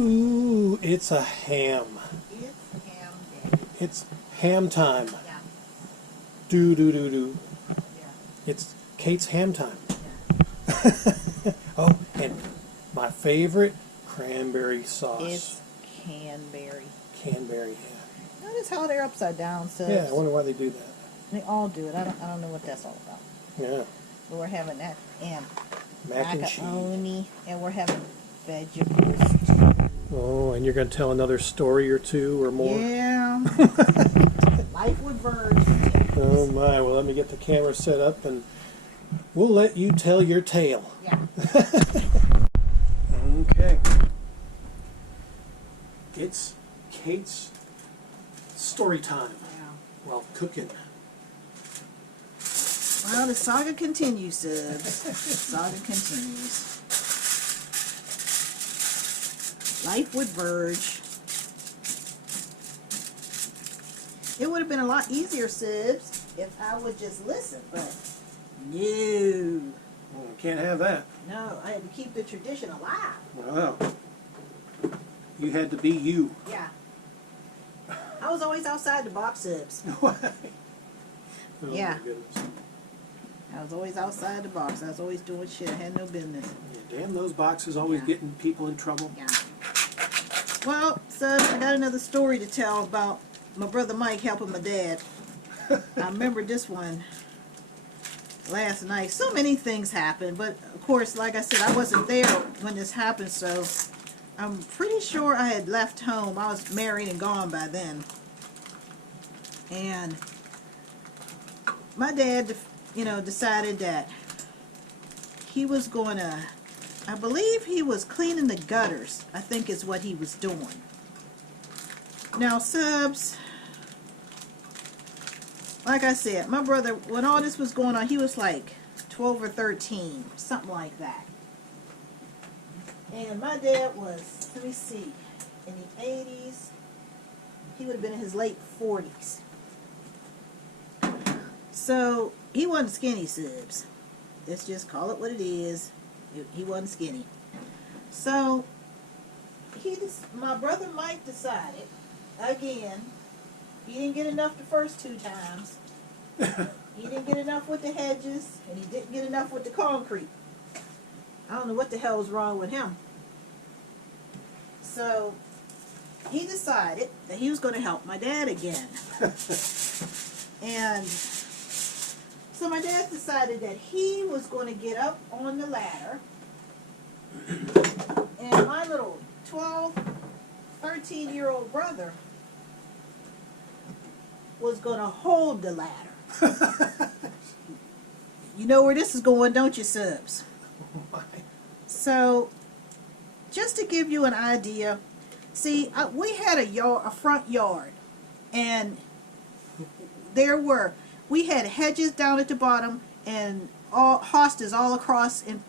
Ooh, it's a ham. It's ham day. It's ham time. Yeah. Do do do do. Yeah. It's Kate's ham time. Yeah. Oh, and my favorite, cranberry sauce. It's canberry. Canberry, yeah. Notice how they're upside down, so Yeah, I wonder why they do that. they all do it. I don't know what that's all about. Yeah. But we're having that and Mac and cheese. macaroni, and we're having vegetables. Oh, and you're going to tell another story or two or more? Yeah. Life with birds. Oh my, well let me get the camera set up and we'll let you tell your tale. Yeah. Okay. It's Kate's story time while cooking. Well, the saga continues, Subs. The saga continues. Life with Verge. It would have been a lot easier, Subs, if I would just listen, but no. Well, can't have that. No, I had to keep the tradition alive. Wow. You had to be you. Yeah. I was always outside the box, Subs. Why? Oh, Yeah. my goodness. I was always outside the box. I was always doing shit. I had no business. Yeah, damn those boxes always Yeah. getting people in trouble. Yeah. Well, Subs, I got another story to tell about my brother Mike helping my dad. I remember this one last night. So many things happened, but of course, like I said, I wasn't there when this happened, so I'm pretty sure I had left home. I was married and gone by then. And my dad, decided that he was going to, I believe he was cleaning the gutters, I think is what he was doing. Now, Subs, like I said, my brother, when all this was going on, he was like 12 or 13, something like that. And my dad was, let me see, in the 80s, he would have been in his late 40s. So, he wasn't skinny, Subs. Let's just call it what it is. He wasn't skinny. So, my brother Mike decided, again, he didn't get enough the first 2 times. He didn't get enough with the hedges, and he didn't get enough with the concrete. I don't know what the hell was wrong with him. So, he decided that he was going to help my dad again. And so my dad decided that he was going to get up on the ladder, and my little 12, 13-year-old brother was going to hold the ladder. You know where this is going, don't you, Subs? So, just to give you an idea, see, we had a front yard, and we had hedges down at the bottom and hostas all across in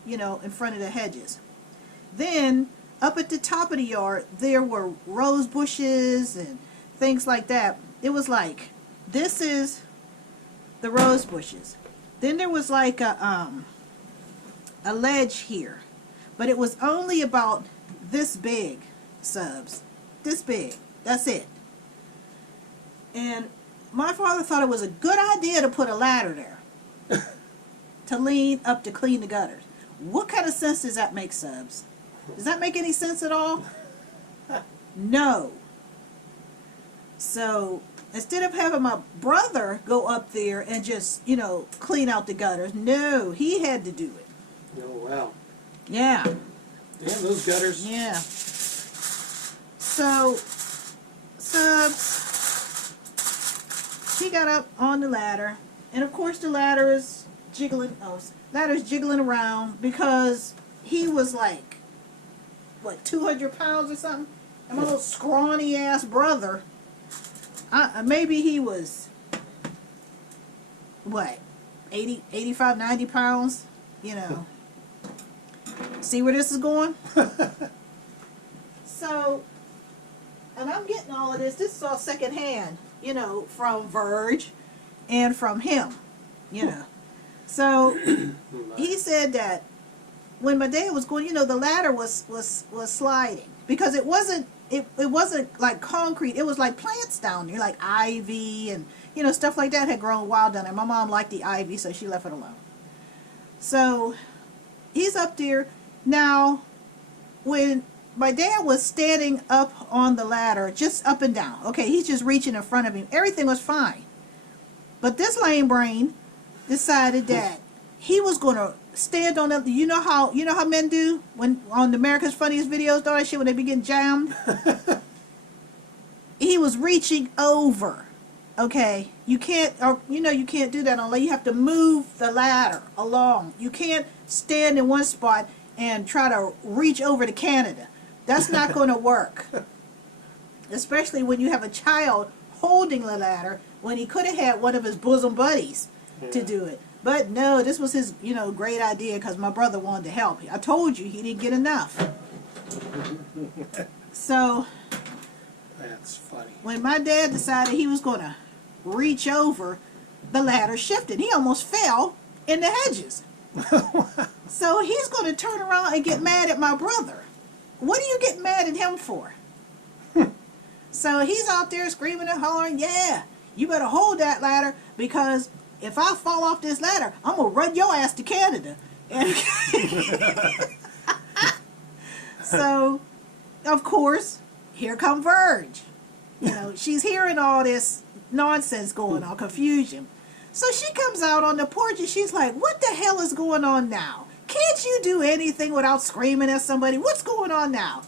front of the hedges. Then up at the top of the yard there were rose bushes and things like that. It was like, this is the rose bushes. Then there was like a ledge here, but it was only about this big, Subs. This big. That's it. And my father thought it was a good idea to put a ladder there to lean up to clean the gutters. What kind of sense does that make, Subs? Does that make any sense at all? No. So, instead of having my brother go up there and just, clean out the gutters, no, he had to do it. Oh, wow. Yeah. Damn those gutters. Yeah. So, Subs, he got up on the ladder, and of course the ladder's jiggling around because he was like, what, 200 pounds or something? And my little scrawny ass brother, maybe he was, what, 80, 85, 90 pounds? See where this is going? So, and I'm getting all of this. This is all secondhand, from Verge and from him, So, he said that when my dad was going, the ladder was sliding because it wasn't like concrete. It was like plants down there, like ivy and stuff like that had grown wild down there. My mom liked the ivy, so she left it alone. So he's up there now. When my dad was standing up on the ladder, just up and down. Okay, he's just reaching in front of him. Everything was fine. But this lame brain decided that he was going to stand on the, you know how men do when on America's Funniest Videos, all that shit when they begin jammed. He was reaching over. Okay, you can't, or you can't do that unless you have to move the ladder along. You can't stand in one spot and try to reach over to Canada. That's not going to work. Especially when you have a child holding the ladder when he could have had one of his bosom buddies to do it. But no, this was his, great idea because my brother wanted to help. I told you he didn't get enough. So That's funny. when my dad decided he was going to reach over, the ladder shifted. He almost fell in the hedges. So he's going to turn around and get mad at my brother. What do you get mad at him for? So he's out there screaming and hollering, yeah, you better hold that ladder because if I fall off this ladder, I'm going to run your ass to Canada. And so, of course, here come Verge. She's hearing all this nonsense going on, confusion. So she comes out on the porch and she's like, what the hell is going on now? Can't you do anything without screaming at somebody? What's going on now?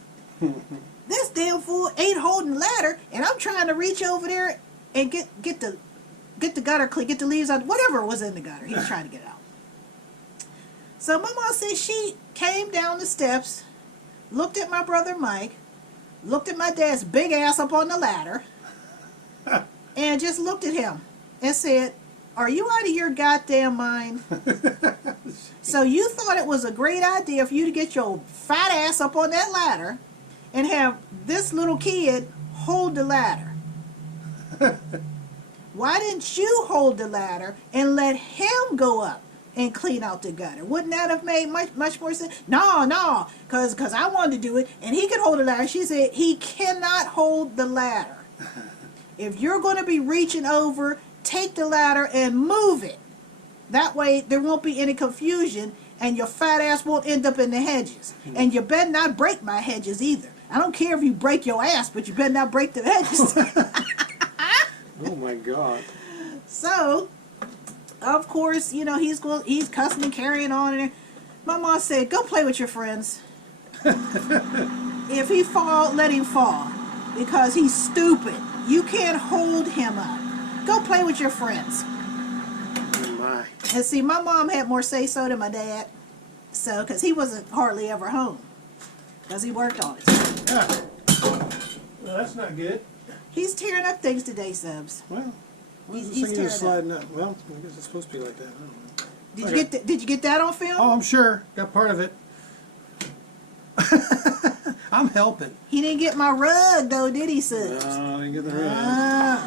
This damn fool ain't holding the ladder, and I'm trying to reach over there and get the gutter clean, get the leaves out, whatever was in the gutter. He was trying to get it out. So my mom said she came down the steps, looked at my brother Mike, looked at my dad's big ass up on the ladder, and just looked at him and said, are you out of your goddamn mind? So you thought it was a great idea for you to get your fat ass up on that ladder and have this little kid hold the ladder. Why didn't you hold the ladder and let him go up and clean out the gutter? Wouldn't that have made much more sense? No, because I wanted to do it and he could hold the ladder. She said he cannot hold the ladder. If you're going to be reaching over, take the ladder and move it. That way there won't be any confusion and your fat ass won't end up in the hedges. And you better not break my hedges either. I don't care if you break your ass, but you better not break the hedges. Oh my God. So, of course, he's cussing and carrying on. And my mom said, go play with your friends. If he fall, let him fall. Because he's stupid. You can't hold him up. Go play with your friends. Oh my. And see, my mom had more say-so than my dad. So, because he wasn't hardly ever home. Because he worked all the time. Yeah. Well, that's not good. He's tearing up things today, Subs. Well, why is He's this thing tearing just sliding up? Well, I guess it's supposed to be like that. I don't know. Did you get that on film? Oh, I'm sure. Got part of it. I'm helping. He didn't get my rug, though, did he, Subs? No, I didn't get the rug. Ah.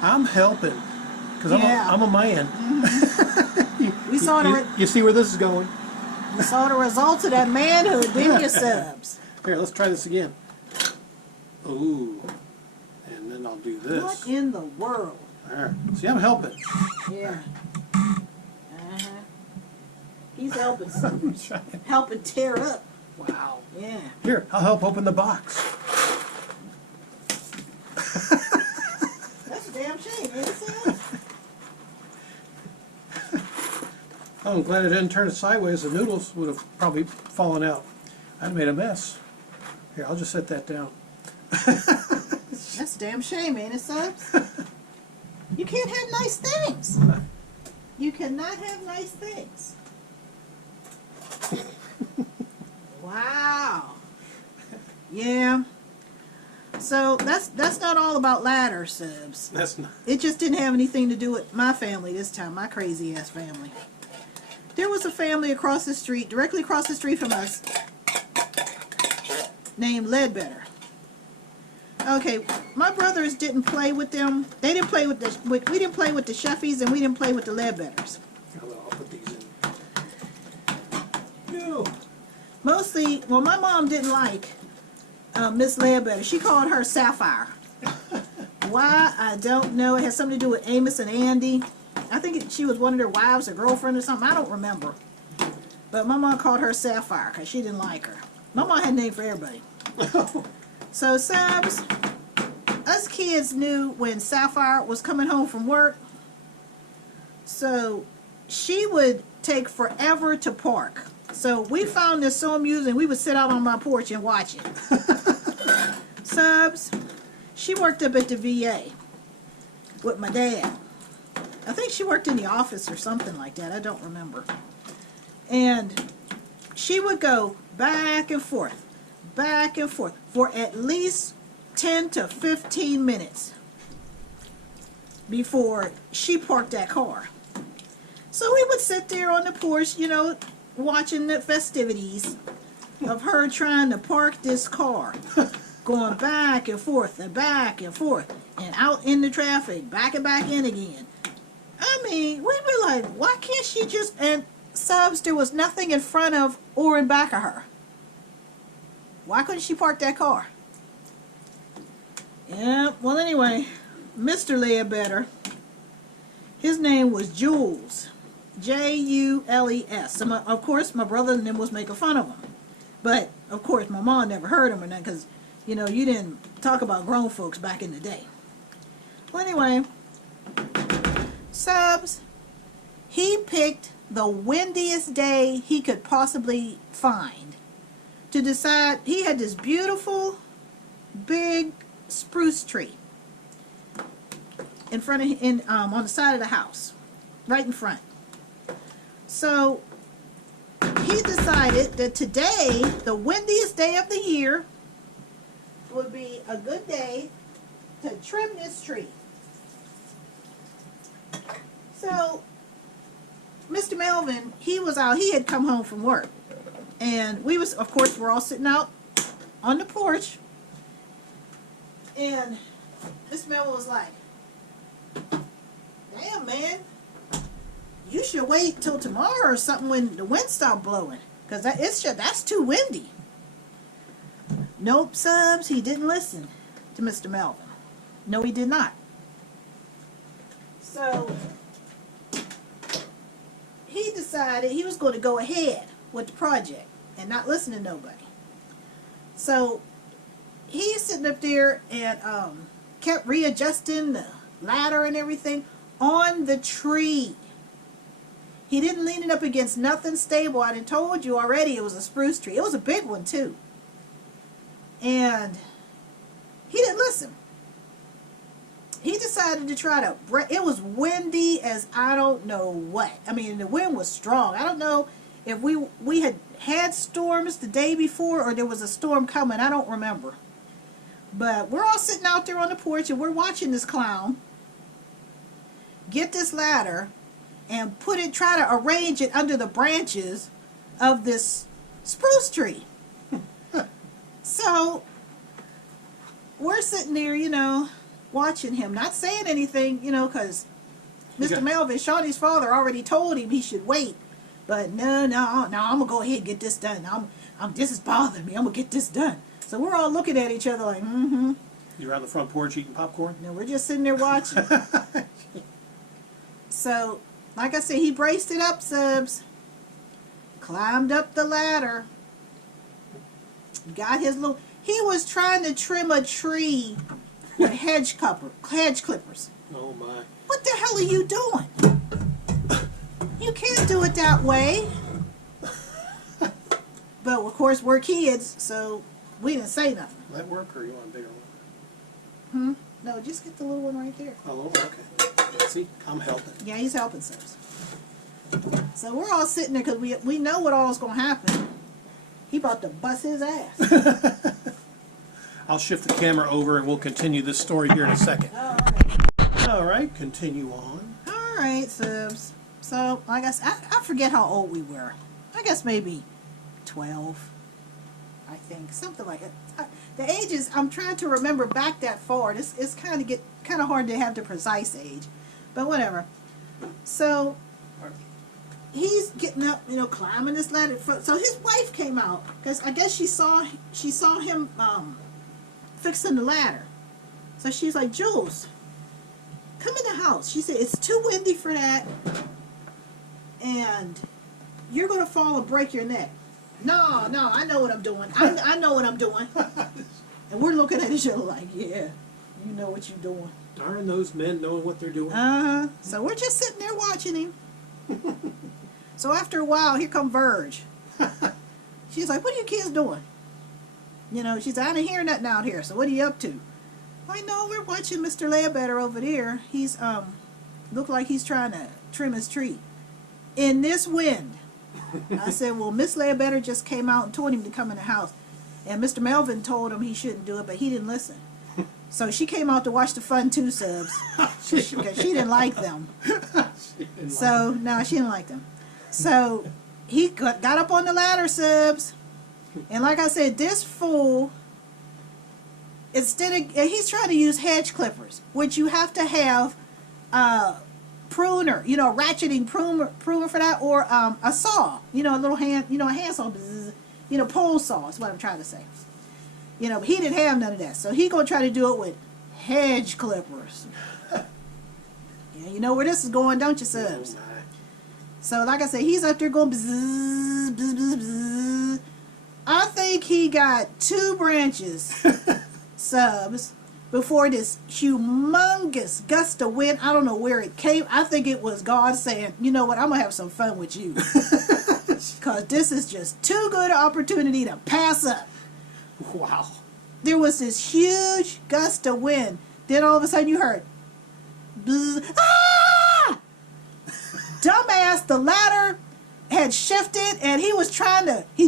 I'm helping. Because Yeah. I'm a man. We saw You see where this is going? we saw the results of that manhood, didn't you, Subs? Here, let's try this again. Ooh. And then I'll do this. What in the world? There. See, I'm helping. Yeah. Uh-huh. He's helping Subs. Helping tear up. Wow. Yeah. Here, I'll help open the box. That's a damn shame, ain't it, Subs? Oh, I'm glad I didn't turn it sideways. The noodles would have probably fallen out. I'd have made a mess. Here, I'll just set that down. That's a damn shame, ain't it, Subs? You can't have nice things. You cannot have nice things. Wow. Yeah. So that's not all about ladders, Subs. That's not. It just didn't have anything to do with my family this time, my crazy ass family. There was a family across the street, directly across the street from us, named Ledbetter. Okay, my brothers didn't play with them. They didn't play with we didn't play with the Sheffies and we didn't play with the Ledbetters. I'll put these in. No. Mostly, well, my mom didn't like Miss Ledbetter. She called her Sapphire. Why, I don't know. It has something to do with Amos and Andy. I think she was one of their wives or girlfriend or something. I don't remember. But my mom called her Sapphire because she didn't like her. My mom had a name for everybody. So, Subs, us kids knew when Sapphire was coming home from work. So, she would take forever to park. So, we found this so amusing, we would sit out on my porch and watch it. Subs, she worked up at the VA with my dad. I think she worked in the office or something like that. I don't remember. And she would go back and forth for at least 10 to 15 minutes before she parked that car. So we would sit there on the porch, you know, watching the festivities of her trying to park this car, going back and forth and out in the traffic, back and back in again. I mean, we'd be like, why can't she just, and Subs, there was nothing in front of or in back of her. Why couldn't she park that car? Yeah, well anyway, Mr. Ledbetter, his name was Jules. Jules. So of course, my brother and them was making fun of him. But, of course, my mom never heard him or nothing because, you know, you didn't talk about grown folks back in the day. Well, anyway, Subs, he picked the windiest day he could possibly find to decide. He had this beautiful, big spruce tree in front of on the side of the house, right in front. So he decided that today, the windiest day of the year, would be a good day to trim this tree. So Mr. Melvin, he was out. He had come home from work, and we was, of course, we're all sitting out on the porch, and Mr. Melvin was like, "Damn, man, you should wait till tomorrow or something when the wind stops blowing, because that's too windy." Nope, Subs, he didn't listen to Mr. Melvin. No, he did not. So he decided he was going to go ahead with the project and not listen to nobody. So he's sitting up there and kept readjusting the ladder and everything on the tree. He didn't lean it up against nothing stable. I done told you already it was a spruce tree. It was a big one too. And he didn't listen. He decided to try to break. It was windy as I don't know what. I mean, the wind was strong. I don't know if we had storms the day before or there was a storm coming. I don't remember. But we're all sitting out there on the porch and we're watching this clown get this ladder and try to arrange it under the branches of this spruce tree. So we're sitting there, you know, watching him, not saying anything, you know, because Mr. Melvin, Shawnee's father, already told him he should wait. But no, I'm gonna go ahead and get this done. This is bothering me. I'm gonna get this done. So we're all looking at each other like, mm-hmm. You're on the front porch eating popcorn? No, we're just sitting there watching. So, like I said, he braced it up, Subs. Climbed up the ladder. Got his little. He was trying to trim a tree with hedge clippers. Oh my! What the hell are you doing? You can't do it that way. But of course we're kids, so we didn't say nothing. Will that work, or you want a bigger one? No, just get the little one right there. Oh, okay. See, I'm helping. Yeah, he's helping us. So we're all sitting there because we know what all's going to happen. He about to bust his ass. I'll shift the camera over and we'll continue this story here in a second. All right. All right, continue on. All right, Subs. So, I guess, I forget how old we were. I guess maybe 12, I think. Something like that. The ages, I'm trying to remember back that far. It's kind of hard to have the precise age. But whatever. So, he's getting up, climbing this ladder. So his wife came out because I guess she saw him fixing the ladder. So she's like, Jules, come in the house. She said, it's too windy for that, and you're going to fall and break your neck. No, I know what I'm doing. I know what I'm doing. And we're looking at each other like, yeah, you know what you're doing. Darn those men knowing what they're doing. Uh-huh. So we're just sitting there watching him. So after a while, here come Verge. She's like, what are you kids doing? She's I didn't hear nothing out here, so what are you up to? I know, we're watching Mr. Laybetter over there. He's, look like he's trying to trim his tree. In this wind. I said, well, Miss Laybetter just came out and told him to come in the house. And Mr. Melvin told him he shouldn't do it, but he didn't listen. So she came out to watch the fun too, Subs. Because she didn't like them. She didn't like them. So he got up on the ladder, Subs. And like I said, this fool, he's trying to use hedge clippers, which you have to have pruner, ratcheting pruner for that, or a saw, a little hand, a hand saw, pole saw is what I'm trying to say. But he didn't have none of that, so he gonna try to do it with hedge clippers. Yeah, you know where this is going, don't you, Subs? Oh, so like I said, he's up there going bzz, bzz, bzz, bzz. I think he got 2 branches, Subs, before this humongous gust of wind. I don't know where it came. I think it was God saying, you know what, I'm going to have some fun with you. Because this is just too good an opportunity to pass up. Wow. There was this huge gust of wind. Then all of a sudden you heard, bzz, ah! Dumbass, the ladder had shifted and he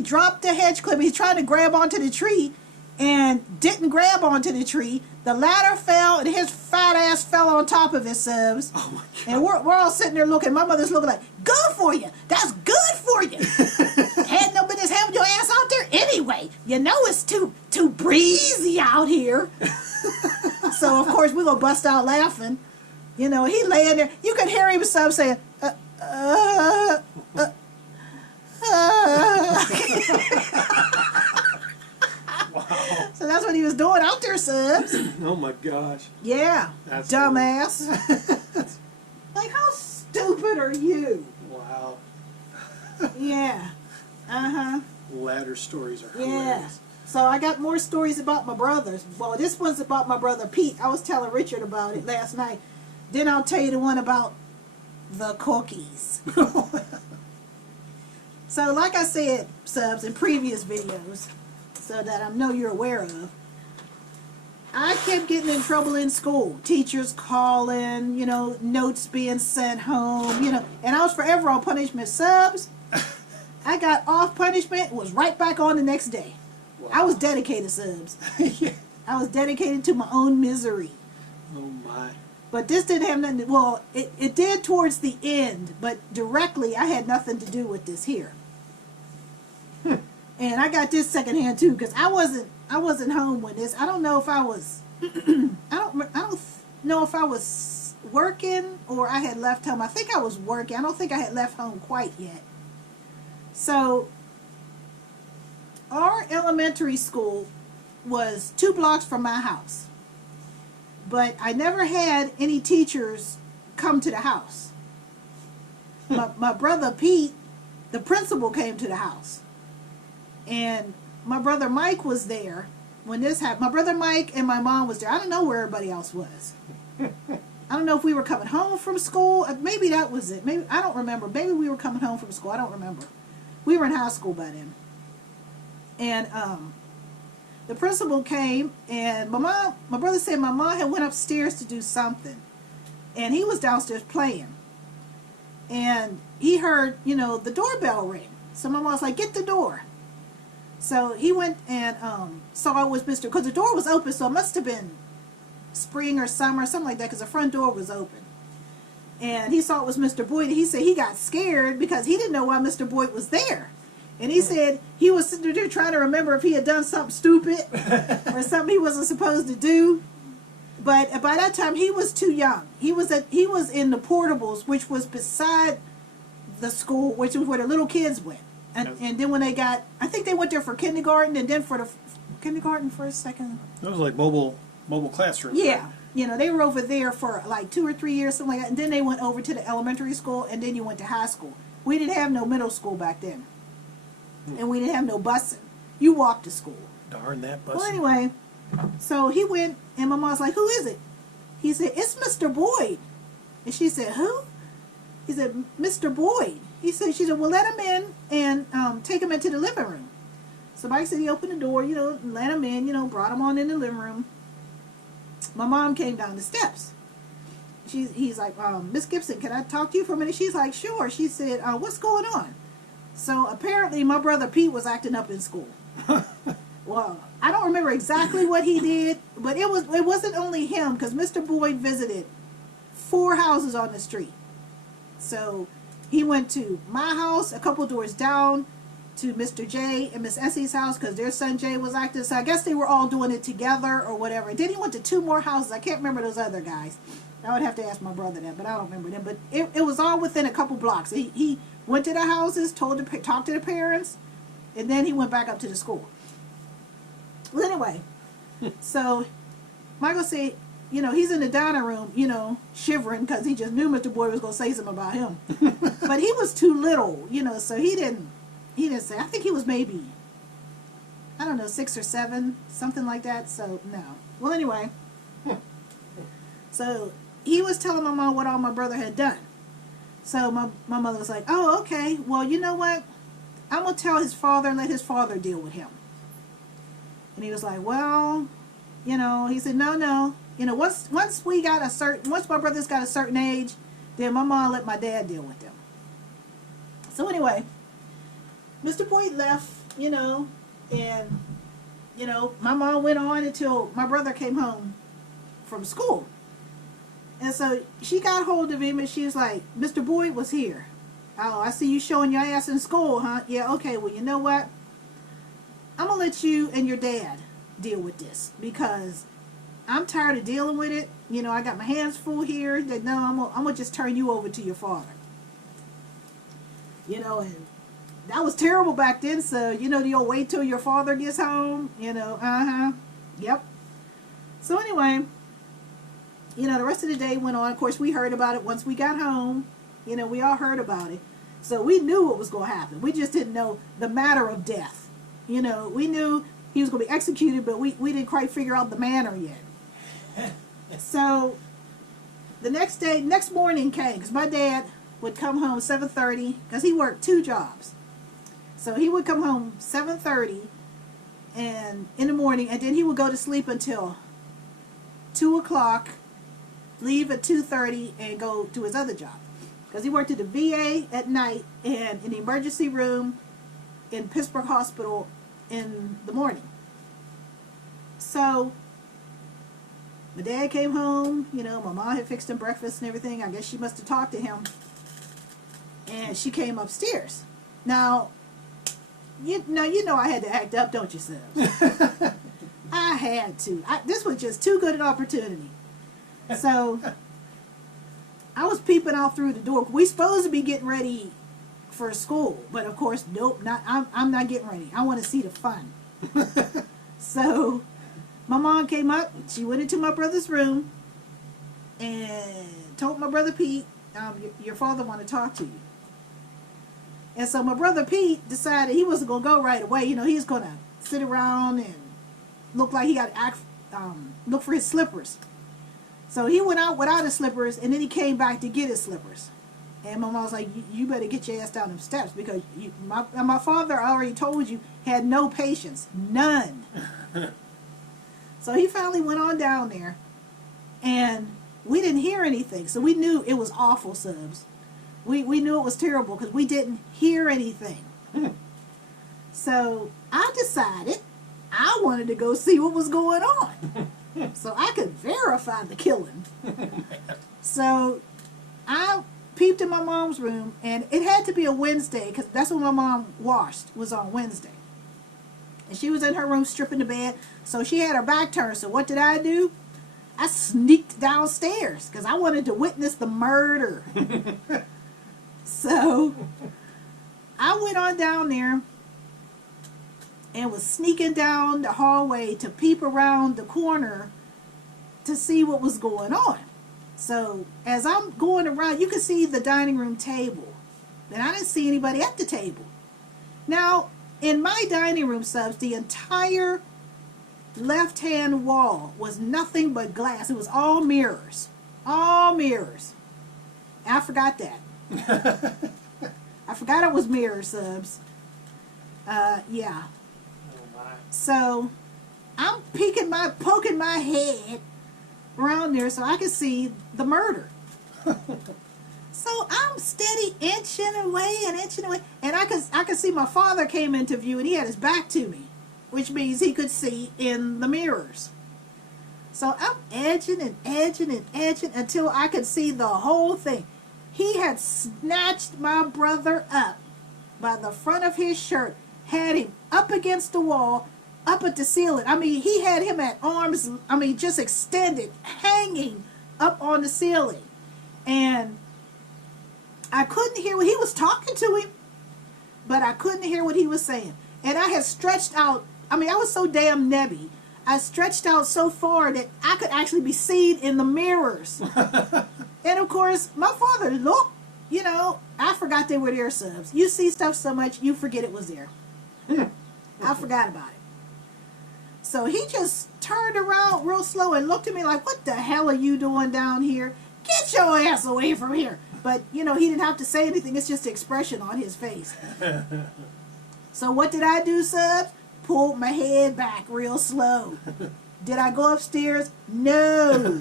dropped the hedge clipper. He's trying to grab onto the tree and didn't grab onto the tree. The ladder fell and his fat ass fell on top of it, Subs. Oh my God. And we're all sitting there looking. My mother's looking like, good for you. That's good for you. Had no business having your ass out there anyway. It's too breezy out here. So of course we're gonna bust out laughing. He laying there. You could hear him saying, Wow. So that's what he was doing out there, Subs. Oh my gosh. Yeah. That's dumbass. Like, how stupid are you? Wow. Yeah. Uh-huh. Ladder stories are Yeah. hilarious. So I got more stories about my brothers. Well, this one's about my brother Pete. I was telling Richard about it last night. Then I'll tell you the one about the cookies. So like I said, Subs, in previous videos, so that I know you're aware of, I kept getting in trouble in school. Teachers calling, notes being sent home, and I was forever on punishment. Subs, I got off punishment, was right back on the next day. Wow. I was dedicated, Subs. Yeah. I was dedicated to my own misery. Oh my. But this didn't have nothing to, well, it did towards the end, but directly I had nothing to do with this here. And I got this secondhand too, because I wasn't home when this. I don't know if I was I don't know if I was working or I had left home. I think I was working. I don't think I had left home quite yet. So our elementary school was 2 blocks from my house. But I never had any teachers come to the house. My brother Pete, the principal, came to the house. And my brother Mike was there when this happened. My brother Mike and my mom was there. I don't know where everybody else was. I don't know if we were coming home from school. Maybe that was it. Maybe I don't remember. Maybe we were coming home from school. I don't remember. We were in high school by then. And the principal came, and my brother said my mom had went upstairs to do something, and he was downstairs playing, and he heard the doorbell ring. So my mom was like, "Get the door." So he went and saw it was because the door was open, so it must have been spring or summer or something like that, because the front door was open. And he saw it was Mr. Boyd, and he said he got scared because he didn't know why Mr. Boyd was there. And he said he was sitting there trying to remember if he had done something stupid or something he wasn't supposed to do. But by that time he was too young. He was in the portables, which was beside the school, which was where the little kids went. And then when they got, I think they went there for kindergarten, and then for the kindergarten first, second. It was like mobile classrooms. Yeah. You know, they were over there for like 2 or 3 years, something like that. And then they went over to the elementary school, and then you went to high school. We didn't have no middle school back then. And we didn't have no busing. You walked to school. Darn that bus. Well, anyway, so he went, and my mom's like, who is it? He said, it's Mr. Boyd. And she said, who? He said, Mr. Boyd. She said, well, let him in and take him into the living room. So Mike said he opened the door, you know, let him in, you know, brought him on in the living room. My mom came down the steps. He's like, Miss Gibson, can I talk to you for a minute? She's like, sure. She said, what's going on? So apparently my brother Pete was acting up in school. Well, I don't remember exactly what he did, but it wasn't only him, because Mr. Boyd visited 4 houses on the street. So he went to my house, a couple doors down, to Mr. J and Miss Essie's house, because their son Jay was active. So I guess they were all doing it together or whatever. And then he went to 2 more houses. I can't remember those other guys. I would have to ask my brother that, but I don't remember them. But it was all within a couple blocks. He went to the houses, talked to the parents, and then he went back up to the school. Well, anyway, so Michael said, you know, he's in the dining room, you know, shivering because he just knew Mr. Boyd was going to say something about him. But he was too little, you know, so he didn't say. I think he was maybe, I don't know, 6 or 7, something like that. So, no. Well, anyway, so he was telling my mom what all my brother had done. So my mother was like, oh, okay, well, you know what? I'm going to tell his father and let his father deal with him. And he was like, well, you know, he said, no. You know, once my brother's got a certain age, then my mom let my dad deal with them. So anyway, Mr. Boyd left, you know, and, you know, my mom went on until my brother came home from school. And so she got hold of him and she was like, Mr. Boyd was here. Oh, I see you showing your ass in school, huh? Yeah, okay, well, you know what? I'm going to let you and your dad deal with this because I'm tired of dealing with it. You know, I got my hands full here. That no, I'm going to just turn you over to your father. You know, and that was terrible back then. So, you know, you'll wait till your father gets home. You know, yep. So anyway, you know, the rest of the day went on. Of course, we heard about it once we got home. You know, we all heard about it. So we knew what was going to happen. We just didn't know the matter of death. You know, we knew he was going to be executed, but we didn't quite figure out the manner yet. So the next morning came, because my dad would come home 7:30, because he worked 2 jobs. So he would come home 7:30 and in the morning, and then he would go to sleep until 2 o'clock, leave at 2:30, and go to his other job. Because he worked at the VA at night and in the emergency room in Pittsburgh Hospital in the morning. So my dad came home, you know, my mom had fixed him breakfast and everything. I guess she must have talked to him. And she came upstairs. Now, you know I had to act up, don't you, Sub? I had to. This was just too good an opportunity. So I was peeping out through the door. We supposed to be getting ready for school, but of course, nope. I'm not getting ready. I want to see the fun. So my mom came up. She went into my brother's room and told my brother Pete, "Your father want to talk to you." And so my brother Pete decided he wasn't gonna go right away. You know, he's gonna sit around and look like he got to look for his slippers. So he went out without his slippers, and then he came back to get his slippers. And my mom was like, you better get your ass down them steps, because my father, I already told you, had no patience. None. So he finally went on down there, and we didn't hear anything. So we knew it was awful, Subs. We knew it was terrible because we didn't hear anything. So I decided I wanted to go see what was going on so I could verify the killing. So I peeped in my mom's room, and it had to be a Wednesday because that's when my mom washed, was on Wednesday. And she was in her room stripping the bed, so she had her back turned. So what did I do? I sneaked downstairs because I wanted to witness the murder. So I went on down there and was sneaking down the hallway to peep around the corner to see what was going on. So as I'm going around, you can see the dining room table. And I didn't see anybody at the table. Now, in my dining room, Subs, the entire left-hand wall was nothing but glass. It was all mirrors. All mirrors. I forgot that. I forgot it was mirrors, Subs. Yeah. So I'm poking my head around there so I could see the murder. So I'm steady inching away, and I could see my father came into view, and he had his back to me, which means he could see in the mirrors. So I'm edging until I could see the whole thing. He had snatched my brother up by the front of his shirt, had him up against the wall, up at the ceiling. I mean, he had him at arms, just extended, hanging up on the ceiling. And I couldn't hear what he was talking to him, but I couldn't hear what he was saying. And I had stretched out, I was so damn nebby. I stretched out so far that I could actually be seen in the mirrors. And of course, my father looked, I forgot they were there, Subs. You see stuff so much, you forget it was there. I forgot about it. So he just turned around real slow and looked at me like, what the hell are you doing down here? Get your ass away from here. But, he didn't have to say anything. It's just the expression on his face. So what did I do, Subs? Pulled my head back real slow. Did I go upstairs? No.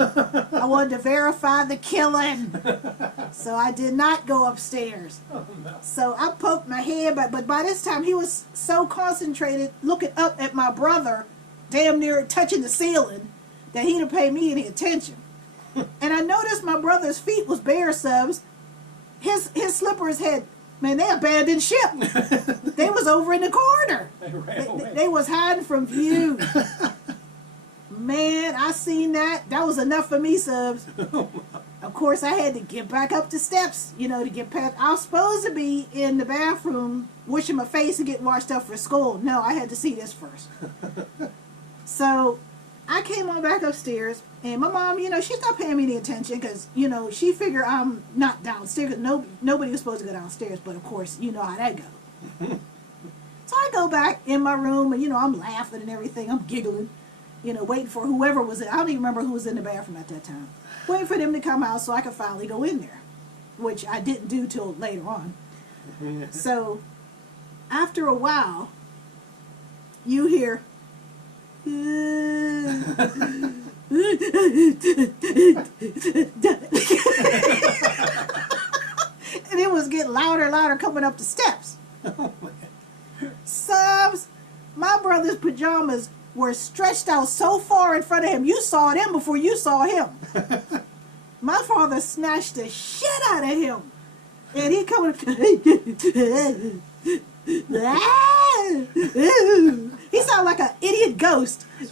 I wanted to verify the killing. So I did not go upstairs. Oh, no. So I poked my head back. But by this time, he was so concentrated looking up at my brother, damn near touching the ceiling, that he didn't pay me any attention. And I noticed my brother's feet was bare, Subs. His slippers had, man, they abandoned ship. They was over in the corner. They ran away. They was hiding from view. Man, I seen that. That was enough for me, Subs. Of course, I had to get back up the steps, to get past. I was supposed to be in the bathroom washing my face and getting washed up for school. No, I had to see this first. So I came on back upstairs, and my mom, she stopped paying me any attention because, she figured I'm not downstairs. Nobody was supposed to go downstairs, but of course, you know how that goes. So I go back in my room, and, I'm laughing and everything. I'm giggling, waiting for whoever was in. I don't even remember who was in the bathroom at that time. Waiting for them to come out so I could finally go in there, which I didn't do till later on. So after a while, you hear... and it was getting louder and louder coming up the steps. Subs, my brother's pajamas were stretched out so far in front of him, you saw them before you saw him. My father snatched the shit out of him. And he coming he sounded like an idiot ghost. Of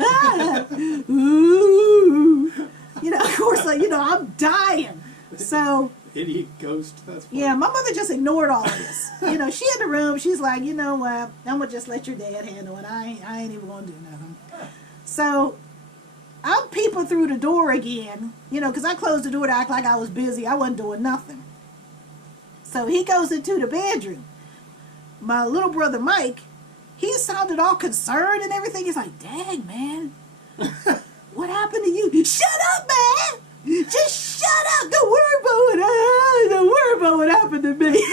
course, I'm dying. So Idiot ghost. That's funny. yeah, my mother just ignored all of this. She in the room. She's like, you know what? I'm gonna just let your dad handle it. I ain't even gonna do nothing. So I'm peeping through the door again. Because I closed the door to act like I was busy. I wasn't doing nothing. So he goes into the bedroom. My little brother Mike, he sounded all concerned and everything. He's like, dang, man, what happened to you? Shut up, man! Just shut up! Don't worry about what happened to me.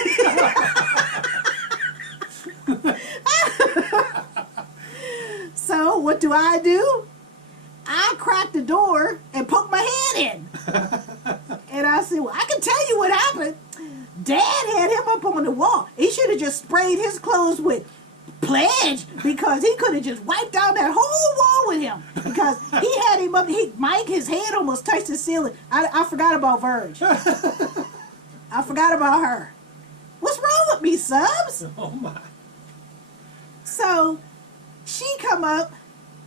So what do? I cracked the door and poked my head in. And I said, well, I can tell you what happened. Dad had him up on the wall. He should have just sprayed his clothes with Pledge, because he could have just wiped down that whole wall with him. Because he had him up, Mike, his head almost touched the ceiling. I forgot about Verge. I forgot about her. What's wrong with me, Subs? Oh my. So she come up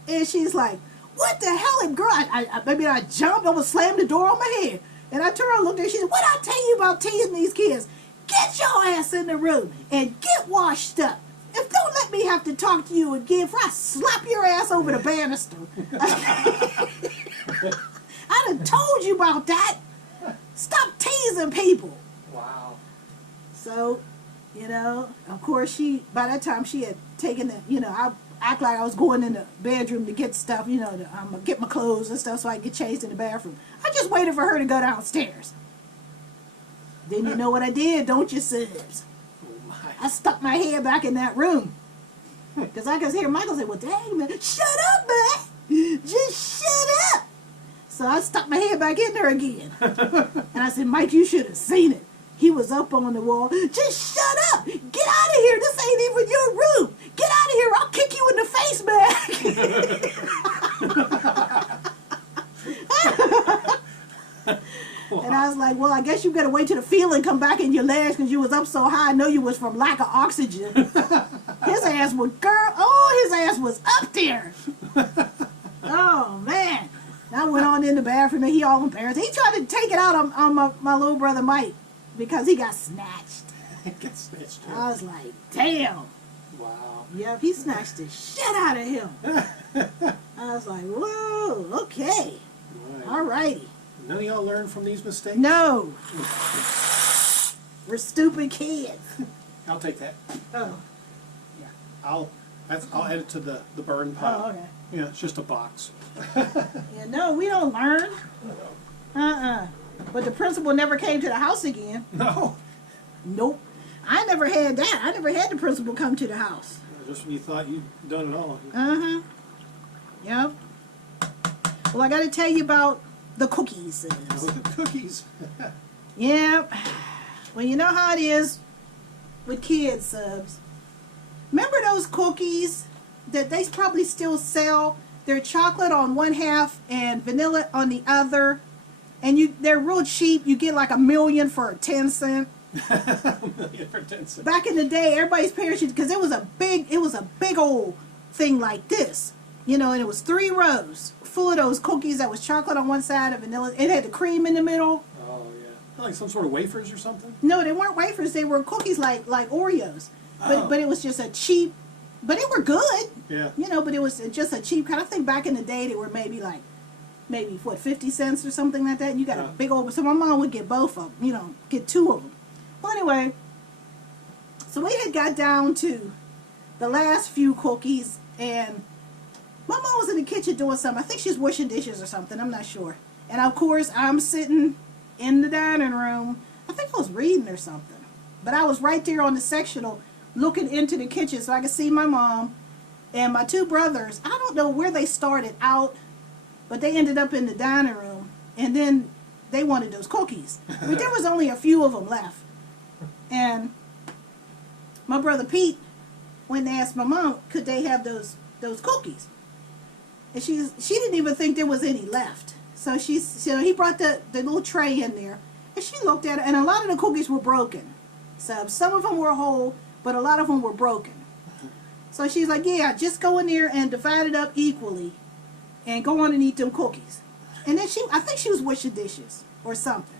and she's like, what the hell? And girl, I jumped, almost slammed the door on my head. And I turned around and looked at her. She said, what I tell you about teasing these kids? Get get your ass in the room and get washed up. If don't let me have to talk to you again, for I slap your ass over the banister. I done told you about that. Stop teasing people. Wow. So, you know, of course by that time she had taken it, you know, I act like I was going in the bedroom to get stuff, you know, to get my clothes and stuff so I could get changed in the bathroom. I just waited for her to go downstairs. Then you know what I did, don't you, Subs? Oh my. I stuck my head back in that room. Because I could hear Michael say, well, dang, man, shut up, man. Just shut up. So I stuck my head back in there again. And I said, Mike, you should have seen it. He was up on the wall. Just shut up. Get out of here. This ain't even your room. Get out of here. I'll kick you in the face, man. And I was like, well, I guess you better wait till the feeling come back in your legs because you was up so high. I know you was from lack of oxygen. His ass was, his ass was up there. Oh, man. I went on in the bathroom and he all embarrassed. He tried to take it out on my little brother Mike because he got snatched. Got snatched. I was like, damn. Wow. Yep, he snatched the shit out of him. I was like, whoa, okay. Right. All righty. None of y'all learn from these mistakes? No. We're stupid kids. I'll take that. Oh. Yeah. I'll add it to the burn pile. Oh, okay. Yeah, it's just a box. Yeah, no, we don't learn. But the principal never came to the house again. No. Nope. I never had that. I never had the principal come to the house. Just when you thought you'd done it all. Yep. Well, I got to tell you about the cookies. The cookies. Yep. Well, you know how it is with kids, Subs. Remember those cookies that they probably still sell? They're chocolate on one half and vanilla on the other. And they're real cheap. You get like 1,000,000 for 10 cents. 1,000,000 for 10 cents. Back in the day, everybody's parents used, because it was a big old thing like this, you know, and it was 3 rows full of those cookies that was chocolate on one side and vanilla. It had the cream in the middle. Oh yeah, like some sort of wafers or something. No, they weren't wafers. They were cookies like Oreos, Oh. but it was just a cheap. But they were good. Yeah. You know, but it was just a cheap kind of thing. Back in the day, they were maybe 50 cents or something like that. And you got a big old. So my mom would get both of them. You know, get 2 of them. Well, anyway, so we had got down to the last few cookies, and my mom was in the kitchen doing something. I think she's washing dishes or something. I'm not sure. And of course, I'm sitting in the dining room. I think I was reading or something. But I was right there on the sectional looking into the kitchen so I could see my mom and my 2 brothers. I don't know where they started out, but they ended up in the dining room. And then they wanted those cookies. I mean, there was only a few of them left. And my brother Pete, when they asked my mom, could they have those cookies? And she didn't even think there was any left. So he brought the little tray in there, and she looked at it, and a lot of the cookies were broken. So some of them were whole, but a lot of them were broken. So she's like, yeah, just go in there and divide it up equally, and go on and eat them cookies. And then I think she was washing dishes or something.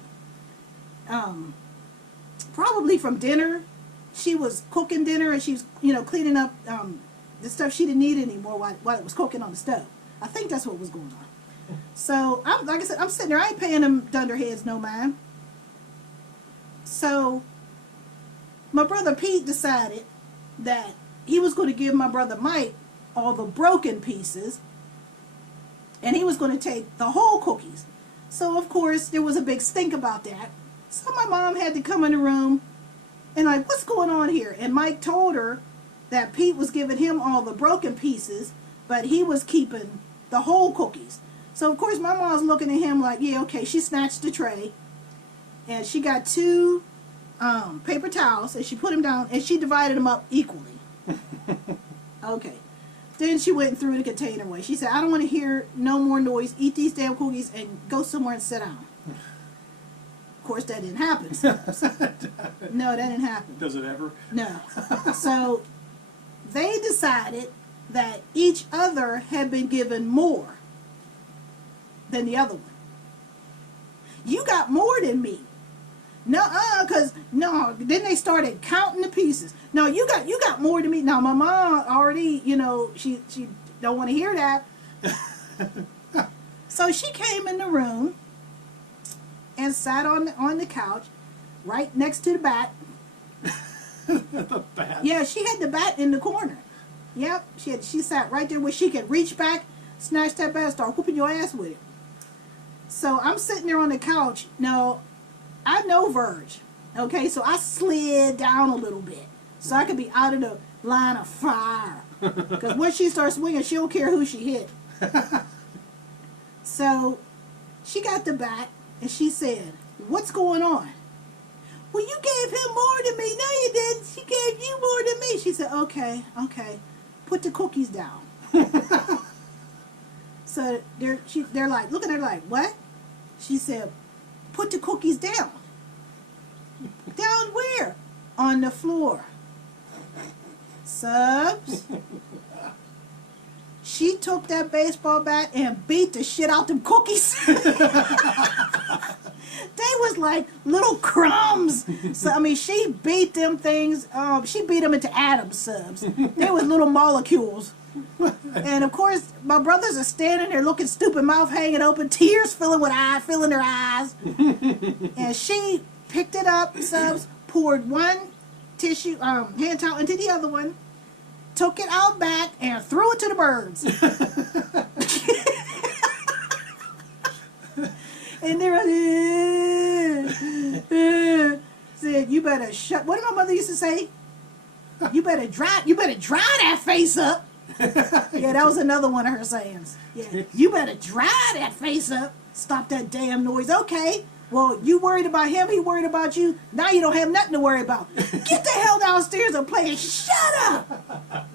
Probably from dinner. She was cooking dinner, and she was, cleaning up the stuff she didn't need anymore while it was cooking on the stove. I think that's what was going on. So, like I said, I'm sitting there. I ain't paying them dunderheads no mind. So, my brother Pete decided that he was going to give my brother Mike all the broken pieces, and he was going to take the whole cookies. So, of course, there was a big stink about that. So my mom had to come in the room and like, what's going on here? And Mike told her that Pete was giving him all the broken pieces, but he was keeping the whole cookies. So, of course, my mom's looking at him like, yeah, okay. She snatched the tray, and she got 2 paper towels, and she put them down, and she divided them up equally. Okay. Then she went and threw the container away. She said, I don't want to hear no more noise. Eat these damn cookies and go somewhere and sit down. Of course, that didn't happen. No, that didn't happen. Does it ever? No. So they decided that each other had been given more than the other one. You got more than me. No, cause no. Then they started counting the pieces. No, you got more than me. Now my mom already, she don't want to hear that. So she came in the room and sat on the couch, right next to the bat. The bat. Yeah, she had the bat in the corner. Yep, she sat right there where she could reach back, snatch that bat, and start whooping your ass with it. So I'm sitting there on the couch. Now, I know Verge. Okay, so I slid down a little bit so I could be out of the line of fire. Because when she starts swinging, she don't care who she hit. So she got the bat and she said, "What's going on?" "Well, you gave him more than me." "No, you didn't. She gave you more than me." She said, okay, put the cookies down. So they're like, looking at her like, what? She said, put the cookies down. Down where? On the floor. Subs. She took that baseball bat and beat the shit out them cookies. They was like little crumbs. So I mean, she beat them things. She beat them into atoms, Subs. They was little molecules. And of course, my brothers are standing there looking stupid, mouth hanging open, tears filling their eyes. And she picked it up, Subs, poured one tissue hand towel into the other one, took it out back, and threw it to the birds. And they're like, said, "You better shut." What did my mother used to say? You better dry that face up. Yeah, that was another one of her sayings. Yeah, you better dry that face up. Stop that damn noise. Okay. Well, you worried about him, he worried about you. Now you don't have nothing to worry about. Get the hell downstairs and play and shut up.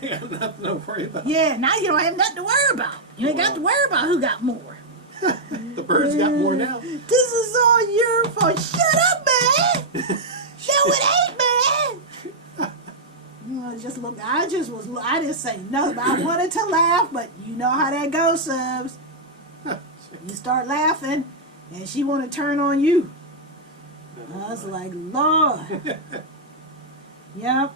Yeah, nothing to worry about. Yeah, now you don't have nothing to worry about. You ain't got to worry about who got more. The birds got more now. This is all your fault. Shut up, man. No, it ain't, man. I didn't say nothing. I wanted to laugh, but you know how that goes, Subs. You start laughing, and she want to turn on you. I was like, Lord. Yep,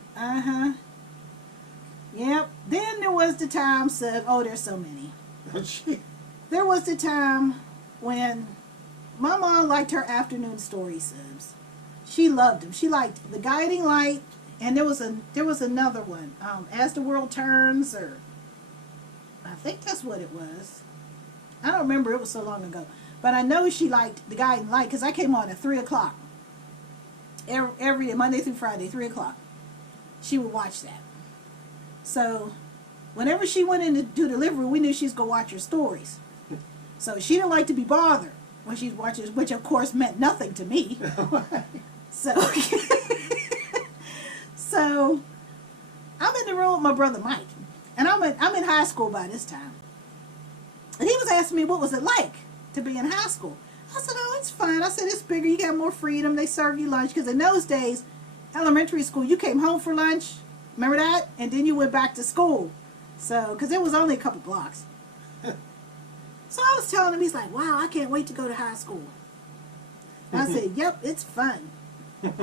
Yep. Then there was the time, Subs. Oh, there's so many. There was the time when my mom liked her afternoon story, Subs. She loved them. She liked The Guiding Light, and there was another one, As the World Turns, or I think that's what it was. I don't remember. It was so long ago. But I know she liked The Guiding Light because I came on at 3 o'clock. Every day, Monday through Friday, 3 o'clock. She would watch that. So whenever she went in to do delivery, we knew she was going to watch her stories. So she didn't like to be bothered when she's watching, which of course meant nothing to me. So, so I'm in the room with my brother Mike, and I'm in high school by this time. And he was asking me what was it like to be in high school. I said, "Oh, it's fine." I said, "It's bigger. You got more freedom. They serve you lunch." Because in those days, elementary school, you came home for lunch. Remember that? And then you went back to school. So, because it was only a couple blocks. So I was telling him, he's like, "Wow, I can't wait to go to high school." And I said, "Yep, it's fun." And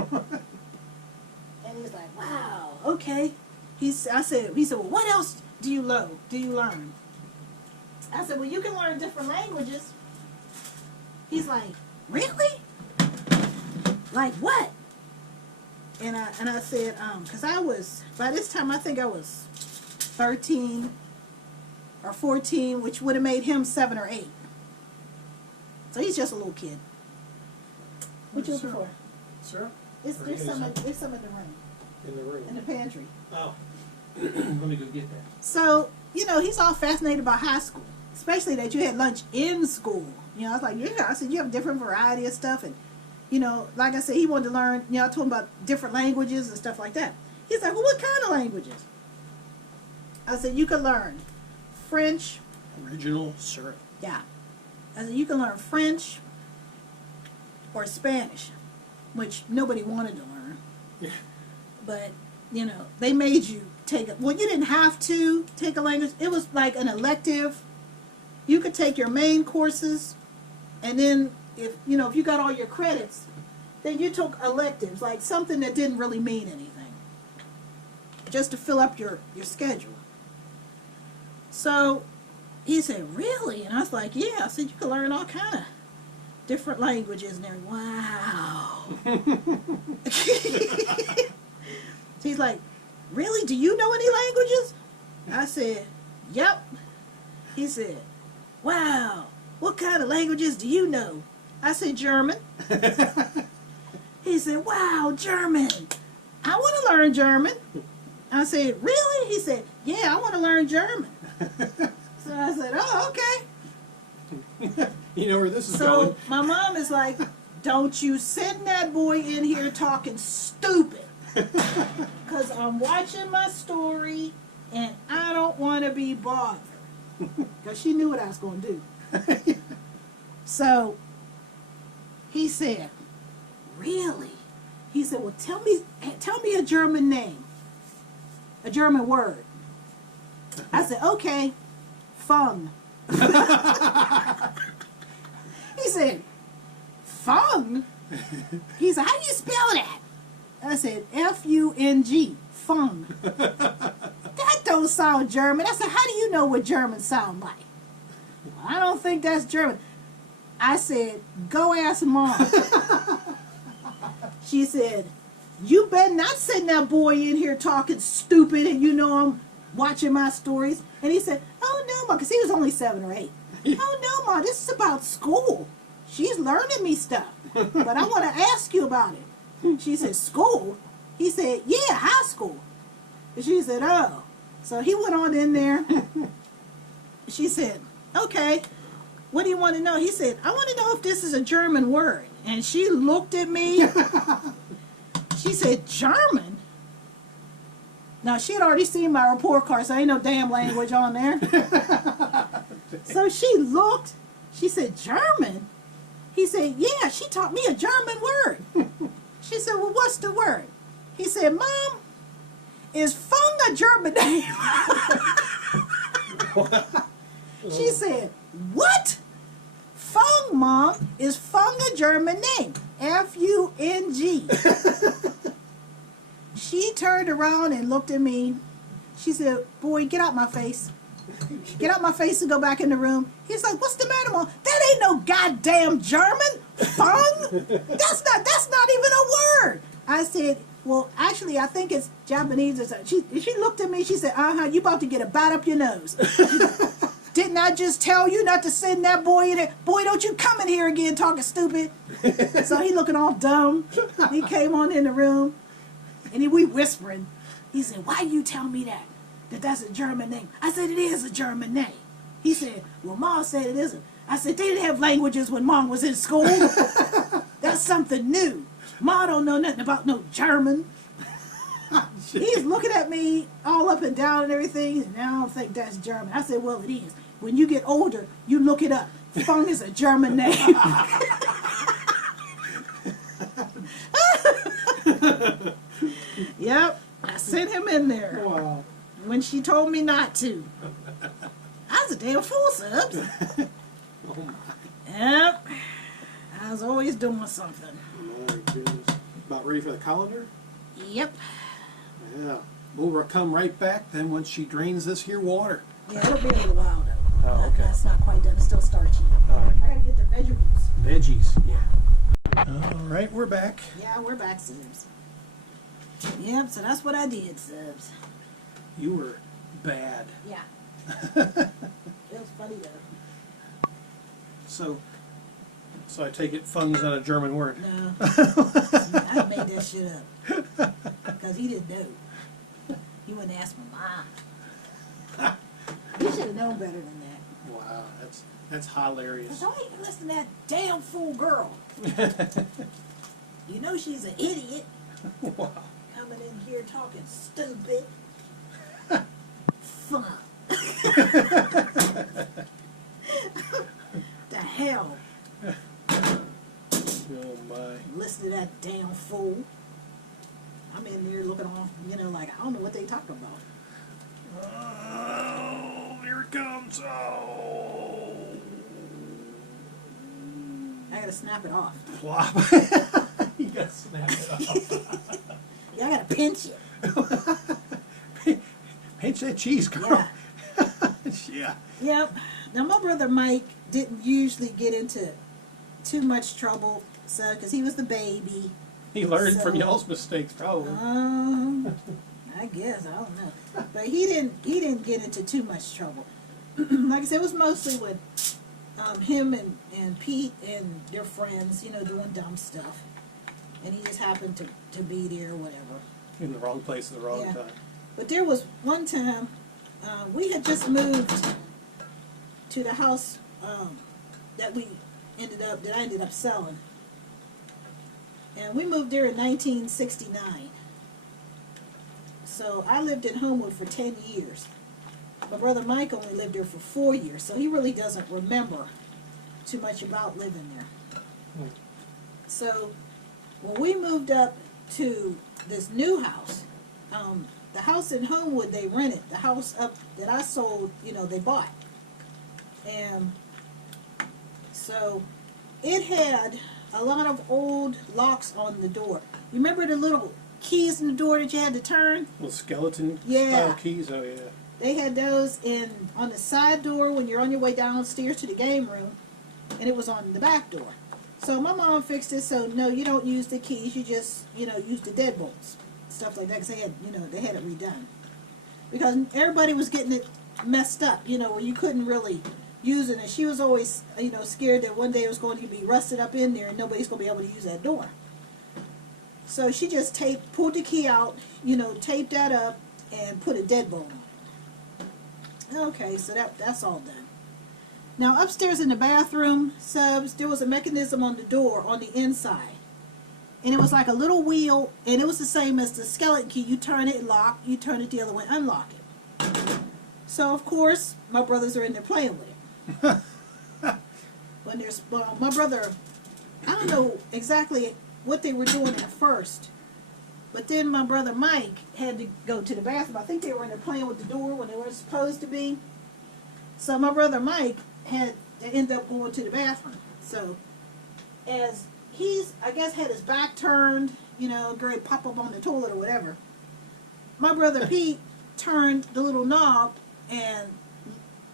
he's like, "Wow, okay." I said, "Well, what else do you learn?" I said, "Well, you can learn different languages." He's like, "Really? Like what?" And I said, because by this time I think I was 13 or 14, which would have made him 7 or 8. So he's just a little kid. What you looking for? Sir? There's some in the room. In the room. In the pantry. Oh. Let me go get that. So, he's all fascinated about high school. Especially that you had lunch in school. I was like, yeah. I said, you have a different variety of stuff. And, like I said, he wanted to learn, I told him about different languages and stuff like that. He's like, "Well, what kind of languages?" I said, "You can learn French." Original syrup. Yeah. I said, "You can learn French or Spanish," which nobody wanted to learn. Yeah. But, they made you take it. Well, you didn't have to take a language. It was like an elective. You could take your main courses, and then if you got all your credits, then you took electives, like something that didn't really mean anything, just to fill up your schedule. So he said, really? And I was like, yeah. I said, you can learn all kind of different languages and everything. Wow. He's like, really? Do you know any languages? I said, yep. He said, wow. What kind of languages do you know? I said, German. He said, wow, German. I want to learn German. I said, really? He said, yeah, I want to learn German. So I said, oh, okay. You know where this is So going. my mom is like, don't you send that boy in here talking stupid. Because I'm watching my story and I don't want to be bothered. Because she knew what I was going to do. So he said, really? He said, well, tell me a German name, a German word. I said, okay, fung. He said, fung? He said, how do you spell that? I said, F-U-N-G, fung. That don't sound German. I said, how do you know what German sound like? Well, I don't think that's German. I said, go ask Mom. She said, you better not send that boy in here talking stupid and you know I'm watching my stories. And he said, oh no, Mom, because he was only 7 or 8. Oh no, Mom, this is about school. She's learning me stuff. But I want to ask you about it. She said, school? He said, yeah, high school. And she said, oh. So he went on in there. She said, okay, what do you want to know? He said, I want to know if this is a German word. And she looked at me. She said, German? Now, she had already seen my report card, so ain't no damn language on there. So she looked. She said, German? He said, yeah, she taught me a German word. She said, well, what's the word? He said, Mom, is fung a German name? She said, what? Fung, Mom, is fung a German name? F-U-N-G. She turned around and looked at me. She said, boy, get out my face. Get out my face and go back in the room. He's like, what's the matter, Mom? That ain't no goddamn German. Fung? That's not even a word. I said, well, actually, I think it's Japanese. She looked at me. She said, you about to get a bite up your nose. Didn't I just tell you not to send that boy in there? Boy, don't you come in here again talking stupid. So he looking all dumb. He came on in the room, and we whispering. He said, why you tell me that? That's a German name. I said, it is a German name. He said, well, Mom said it isn't. I said, they didn't have languages when Mom was in school. That's something new. Ma don't know nothing about no German. He's looking at me all up and down and everything, and I don't think that's German. I said, well, it is. When you get older, you look it up. Fung is a German name. Yep, I sent him in there. Wow. When she told me not to. I was a damn fool, Subs. Oh my. Yep. I was always doing something. My goodness. About ready for the colander? Yep. Yeah. We'll come right back then once she drains this here water. Yeah, it'll be a little while though. Oh, okay. That's not quite done. It's still starchy. All right. I gotta get the vegetables. Veggies. Yeah. All right, we're back. Yeah, we're back, Subs. Yep, so that's what I did, Subs. You were bad. Yeah. It was funny though. So I take it fung's not a German word. No. I made that shit up. Because he didn't know. He wouldn't ask my mom. He should have known better than that. Wow, that's hilarious. Don't even listen to that damn fool girl. You know she's an idiot. Wow. Coming in here talking stupid. Fuck. The hell. Oh my. Listen to that damn fool. I'm in there looking off, like I don't know what they talking about. Oh, here it comes. Oh. I gotta snap it off. Plop. You gotta snap it off. Yeah, I gotta pinch it. Pinch that cheese, girl. Yeah. Yep. Now my brother Mike didn't usually get into too much trouble, so because he was the baby. He learned So- from y'all's mistakes, probably. I guess I don't know, but he didn't get into too much trouble. Like I said, it was mostly with him and Pete and their friends, you know, doing dumb stuff, and he just happened to be there or whatever. In the wrong place at the wrong Yeah. time. But there was one time we had just moved to the house that I ended up selling, and we moved there in 1969. So I lived in Homewood for 10 years. My brother Mike only lived there for 4 years, so he really doesn't remember too much about living there. So when we moved up to this new house, the house in Homewood they rented. The house up that I sold, you know, they bought. And so it had a lot of old locks on the door. You remember the little keys in the door that you had to turn? Little skeleton Yeah. style keys, oh yeah. They had those on the side door when you're on your way downstairs to the game room, and it was on the back door. So my mom fixed it so no, you don't use the keys, you just, you know, use the deadbolts, stuff like that, because they had it redone. Because everybody was getting it messed up, you know, where you couldn't really use it, and she was always, you know, scared that one day it was going to be rusted up in there and nobody's going to be able to use that door. So she just pulled the key out, you know, taped that up, and put a deadbolt on. Okay, so that's all done. Now upstairs in the bathroom subs, there was a mechanism on the door on the inside. And it was like a little wheel, and it was the same as the skeleton key. You turn it, lock, you turn it the other way, unlock it. So of course, my brothers are in there playing with it. My brother, I don't know exactly what they were doing at first, but then my brother Mike had to go to the bathroom. I think they were in there playing with the door when they weren't supposed to be. So my brother Mike had to end up going to the bathroom. So as he's, I guess, had his back turned, you know, going to pop up on the toilet or whatever, my brother Pete turned the little knob and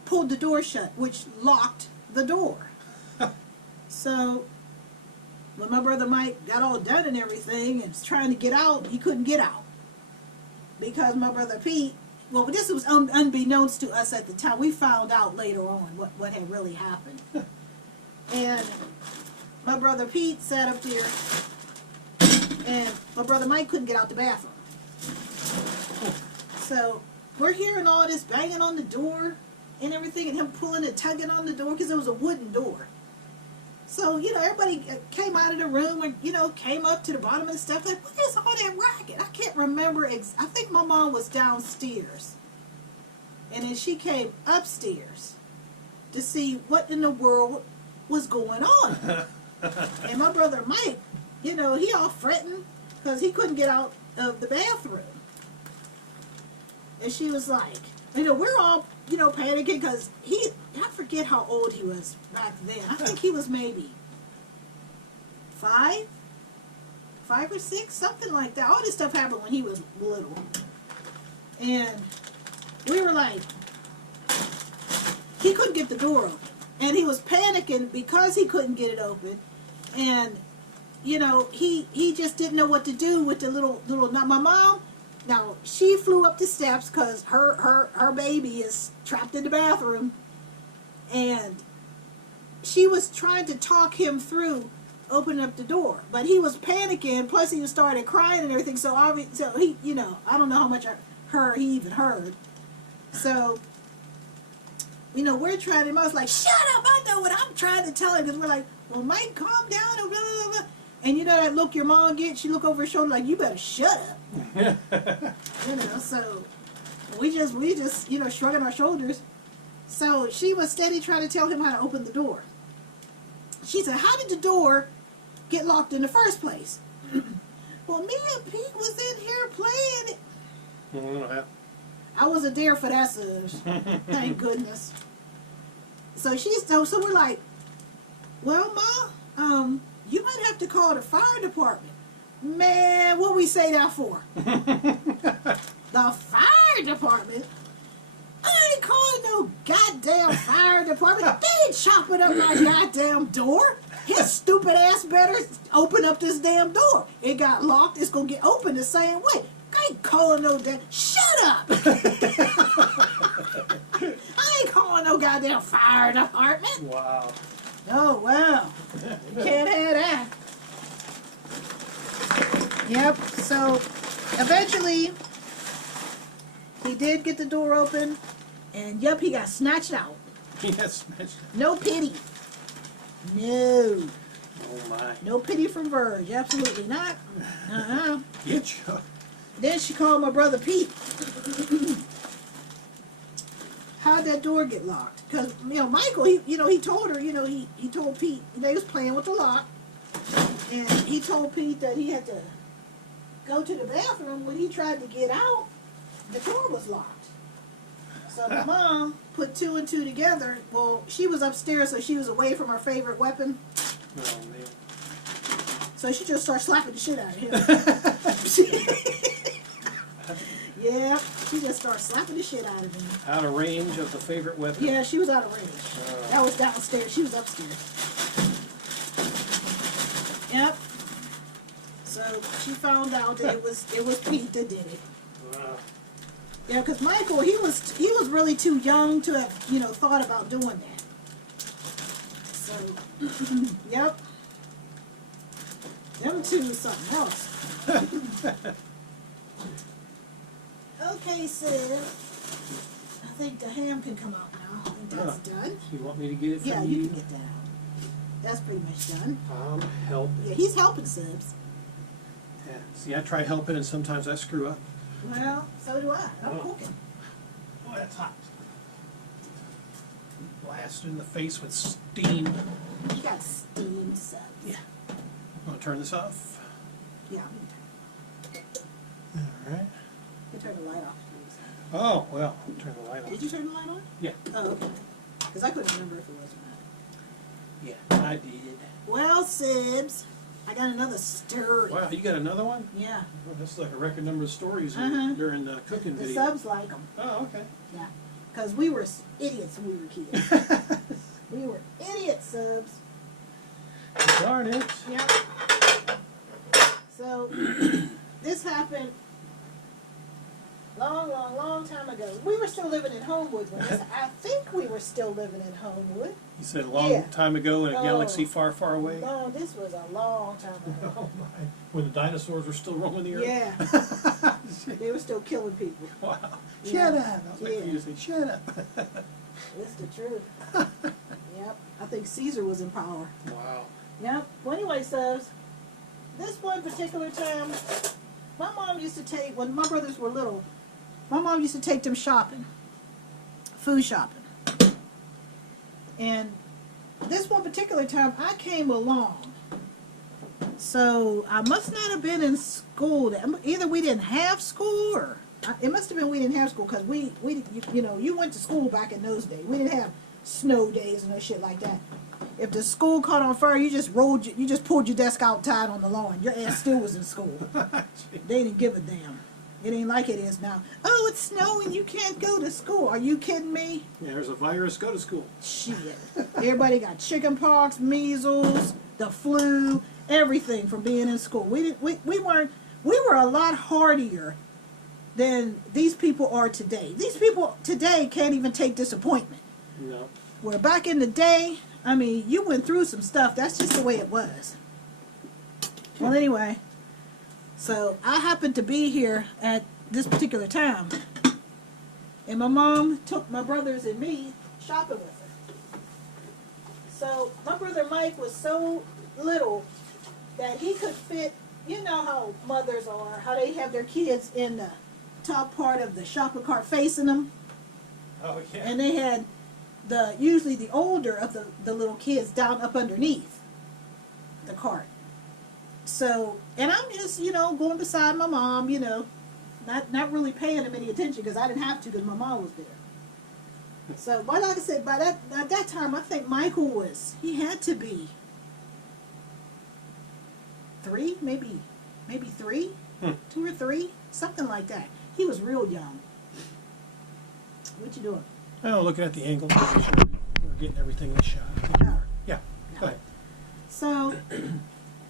pulled the door shut, which locked the door. So when my brother Mike got all done and everything and was trying to get out, he couldn't get out. Because my brother Pete, well, this was unbeknownst to us at the time. We found out later on what had really happened. And my brother Pete sat up there, and my brother Mike couldn't get out the bathroom. So we're hearing all this banging on the door and everything, and him pulling and tugging on the door because it was a wooden door. So, you know, everybody came out of the room and, you know, came up to the bottom and stuff. Like, what is all that racket? I can't remember. I think my mom was downstairs. And then she came upstairs to see what in the world was going on. And my brother Mike, you know, he all fretting because he couldn't get out of the bathroom. And she was like, you know, we're all, you know, panicking because I forget how old he was back then. I think he was maybe 5 or 6, something like that. All this stuff happened when he was little. And we were like, he couldn't get the door open. And he was panicking because he couldn't get it open. And, you know, he just didn't know what to do with the little, now my mom, now she flew up the steps because her baby is trapped in the bathroom. And she was trying to talk him through opening up the door. But he was panicking, plus he started crying and everything. So he, you know, I don't know how much he even heard. So, you know, we're trying to, I was like, shut up, I know what I'm trying to tell him. Because we're like, well, Mike, calm down, and blah, blah, blah. And you know that look your mom gets? She look over her shoulder like, you better shut up. You know, so we just, you know, shrugging our shoulders. So she was steady trying to tell him how to open the door. She said, how did the door get locked in the first place? Well, me and Pete was in here playing it. I wasn't there for that, Suge. Thank goodness. So so we're like, well, Ma, you might have to call the fire department. Man, what we say that for? The fire department? I ain't calling no goddamn fire department. They ain't chopping up my goddamn door. His stupid ass better open up this damn door. It got locked. It's gonna get open the same way. I ain't calling no damn. Shut up! I ain't calling no goddamn fire department. Wow. Oh wow, you can't have that. Yep. So eventually, he did get the door open, and yep, he got snatched out. Yes. No pity. No. Oh my. No pity from Verge. Absolutely not. Get you. Then she called my brother Pete. How'd that door get locked? Because, Michael, he told her, he told Pete, they was playing with the lock. And he told Pete that he had to go to the bathroom. When he tried to get out, the door was locked. So my mom put two and two together. Well, she was upstairs, so she was away from her favorite weapon. Oh man. So she just started slapping the shit out of him. Yeah, she just started slapping the shit out of him. Out of range of the favorite weapon. Yeah, she was out of range. That was downstairs. She was upstairs. Yep. So she found out that it was Pete that did it. Wow. Yeah, because Michael, he was really too young to have thought about doing that. So, yep. Them two is something else. Okay, sis. I think the ham can come out now. I think that's done. You want me to get it from Yeah, you? you can get that out. That's pretty much done. Help. Yeah, he's helping Sibs. Yeah. See, I try helping and sometimes I screw up. Well, so do I. I'm Oh. cooking. Oh, that's hot. Blasted in the face with steam. You got steamed Sibs. Yeah. Want to turn this off? Yeah. All right. You turn the light off, please. Oh, well, turn the light on. Did you turn the light on? Yeah. Oh, okay. Because I couldn't remember if it was or not. Yeah, I did. Well, Sibs, I got another story. Wow, you got another one? Yeah. Well, this is like a record number of stories Uh-huh. during the cooking The video. subs like them. Oh, okay. Yeah. Because we were idiots when we were kids. We were idiots, Subs. Darn it. Yep. So, this happened long time ago. We were still living in Homewood when this, I think we were still living in Homewood. You said a long Yeah. time ago in a Oh. galaxy far, far away. No, this was a long time ago. Oh my! When the dinosaurs were still roaming the earth. Yeah. They were still killing people. Wow! Yeah. Shut up! I was waiting for Yeah. you to say shut up. That's the truth. Yep. I think Caesar was in power. Wow! Yep. Well, anyway, Subs, this one particular time, my mom used to take, when my brothers were little, my mom used to take them shopping, food shopping. And this one particular time, I came along. So I must not have been in school. Either we didn't have school, or it must have been we didn't have school, because you went to school back in those days. We didn't have snow days and no shit like that. If the school caught on fire, you just pulled your desk outside on the lawn. Your ass still was in school. They didn't give a damn. It ain't like it is now. Oh, it's snowing, you can't go to school. Are you kidding me? Yeah, there's a virus. Go to school. Shit. Everybody got chicken pox, measles, the flu, everything from being in school. We were a lot hardier than these people are today. These people today can't even take disappointment. No. Where back in the day, I mean, you went through some stuff. That's just the way it was. Well, anyway, so I happened to be here at this particular time, and my mom took my brothers and me shopping with her. So my brother Mike was so little that he could fit, you know how mothers are, how they have their kids in the top part of the shopping cart facing them, Oh yeah. and they had usually the older of the little kids down up underneath the cart. So, and I'm just, going beside my mom, not really paying them any attention, because I didn't have to, because my mom was there. So, but like I said, at that time, I think Michael he had to be 3, maybe maybe 3, Hmm. 2 or 3, something like that. He was real young. What you doing? Oh, looking at the angle, making sure we're getting everything in the shot. I think we are. Yeah, go ahead. So,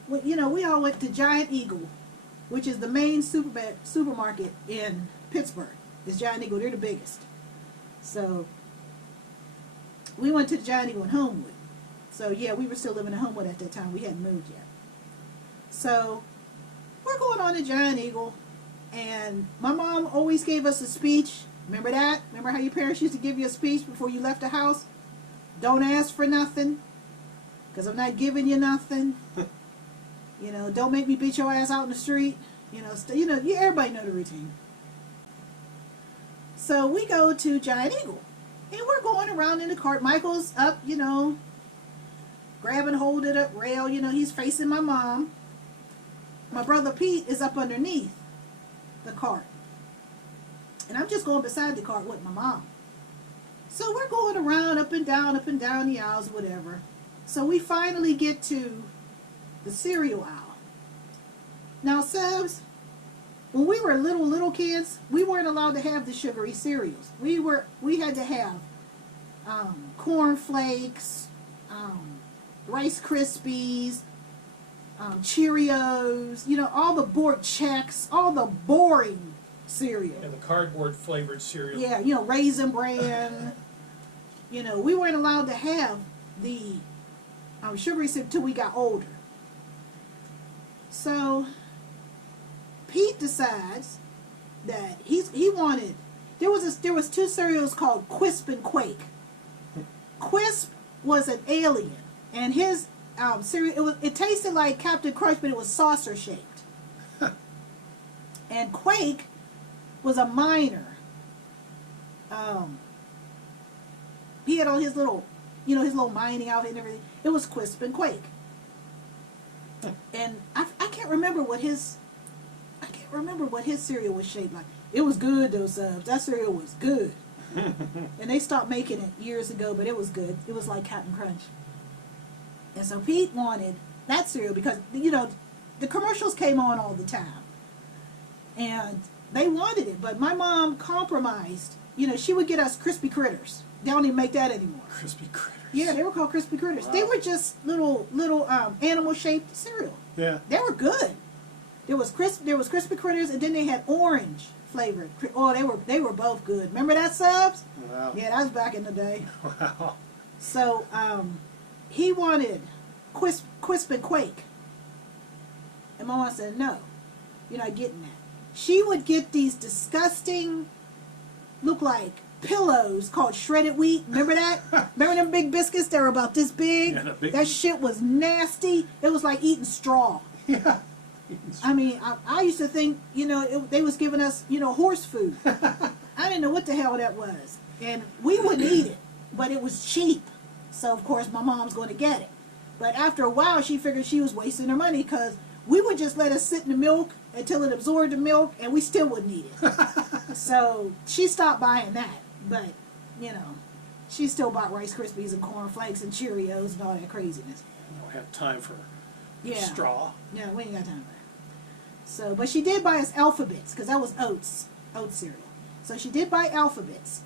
we all went to Giant Eagle, which is the main supermarket in Pittsburgh. It's Giant Eagle. They're the biggest. So, we went to the Giant Eagle in Homewood. So, yeah, we were still living in Homewood at that time. We hadn't moved yet. So, we're going on to Giant Eagle, and my mom always gave us a speech. Remember that? Remember how your parents used to give you a speech before you left the house? Don't ask for nothing, because I'm not giving you nothing. Don't make me beat your ass out in the street. Everybody know the routine. So we go to Giant Eagle, and we're going around in the cart. Michael's up, grabbing hold of the rail. He's facing my mom. My brother Pete is up underneath the cart. And I'm just going beside the cart with my mom. So we're going around, up and down the aisles, whatever. So we finally get to the cereal aisle. Now, Subs, when we were little kids, we weren't allowed to have the sugary cereals. We had to have Corn Flakes, Rice Krispies, Cheerios, all the board checks, all the boring cereal. And the cardboard flavored cereal. Yeah, Raisin Bran. We weren't allowed to have the sugary cereal until we got older. So Pete decides that he wanted. There was 2 cereals called Quisp and Quake. Quisp was an alien, and his cereal it tasted like Captain Crunch, but it was saucer shaped. And Quake was a miner. He had on his little, his little mining outfit and everything. It was Quisp and Quake. And I can't remember what his cereal was shaped like. It was good though, Subs. That cereal was good. And they stopped making it years ago, but it was good. It was like Captain Crunch. And so Pete wanted that cereal because, the commercials came on all the time. And they wanted it, but my mom compromised. She would get us Crispy Critters. They don't even make that anymore. Crispy critters. Yeah, they were called Crispy Critters. Wow. They were just little animal-shaped cereal. Yeah. They were good. There was Crispy Critters, and then they had orange flavored. Oh, they were both good. Remember that, Subs? Wow. Yeah, that was back in the day. Wow. So he wanted Quisp and Quake, and Mama said, "No, you're not getting that." She would get these disgusting, look like pillows called shredded wheat. Remember that? Remember them big biscuits that were about this big? Yeah, the big that shit was nasty. It was like eating straw. Yeah. I mean, I used to think, they was giving us, horse food. I didn't know what the hell that was. And we wouldn't eat it, but it was cheap. So, of course, my mom's going to get it. But after a while, she figured she was wasting her money because we would just let it sit in the milk until it absorbed the milk, and we still wouldn't eat it. So she stopped buying that. But, she still bought Rice Krispies and Corn Flakes and Cheerios and all that craziness. I don't have time for Yeah. straw. Yeah, we ain't got time for that. So, but she did buy us Alphabets, because that was oat cereal. So she did buy Alphabets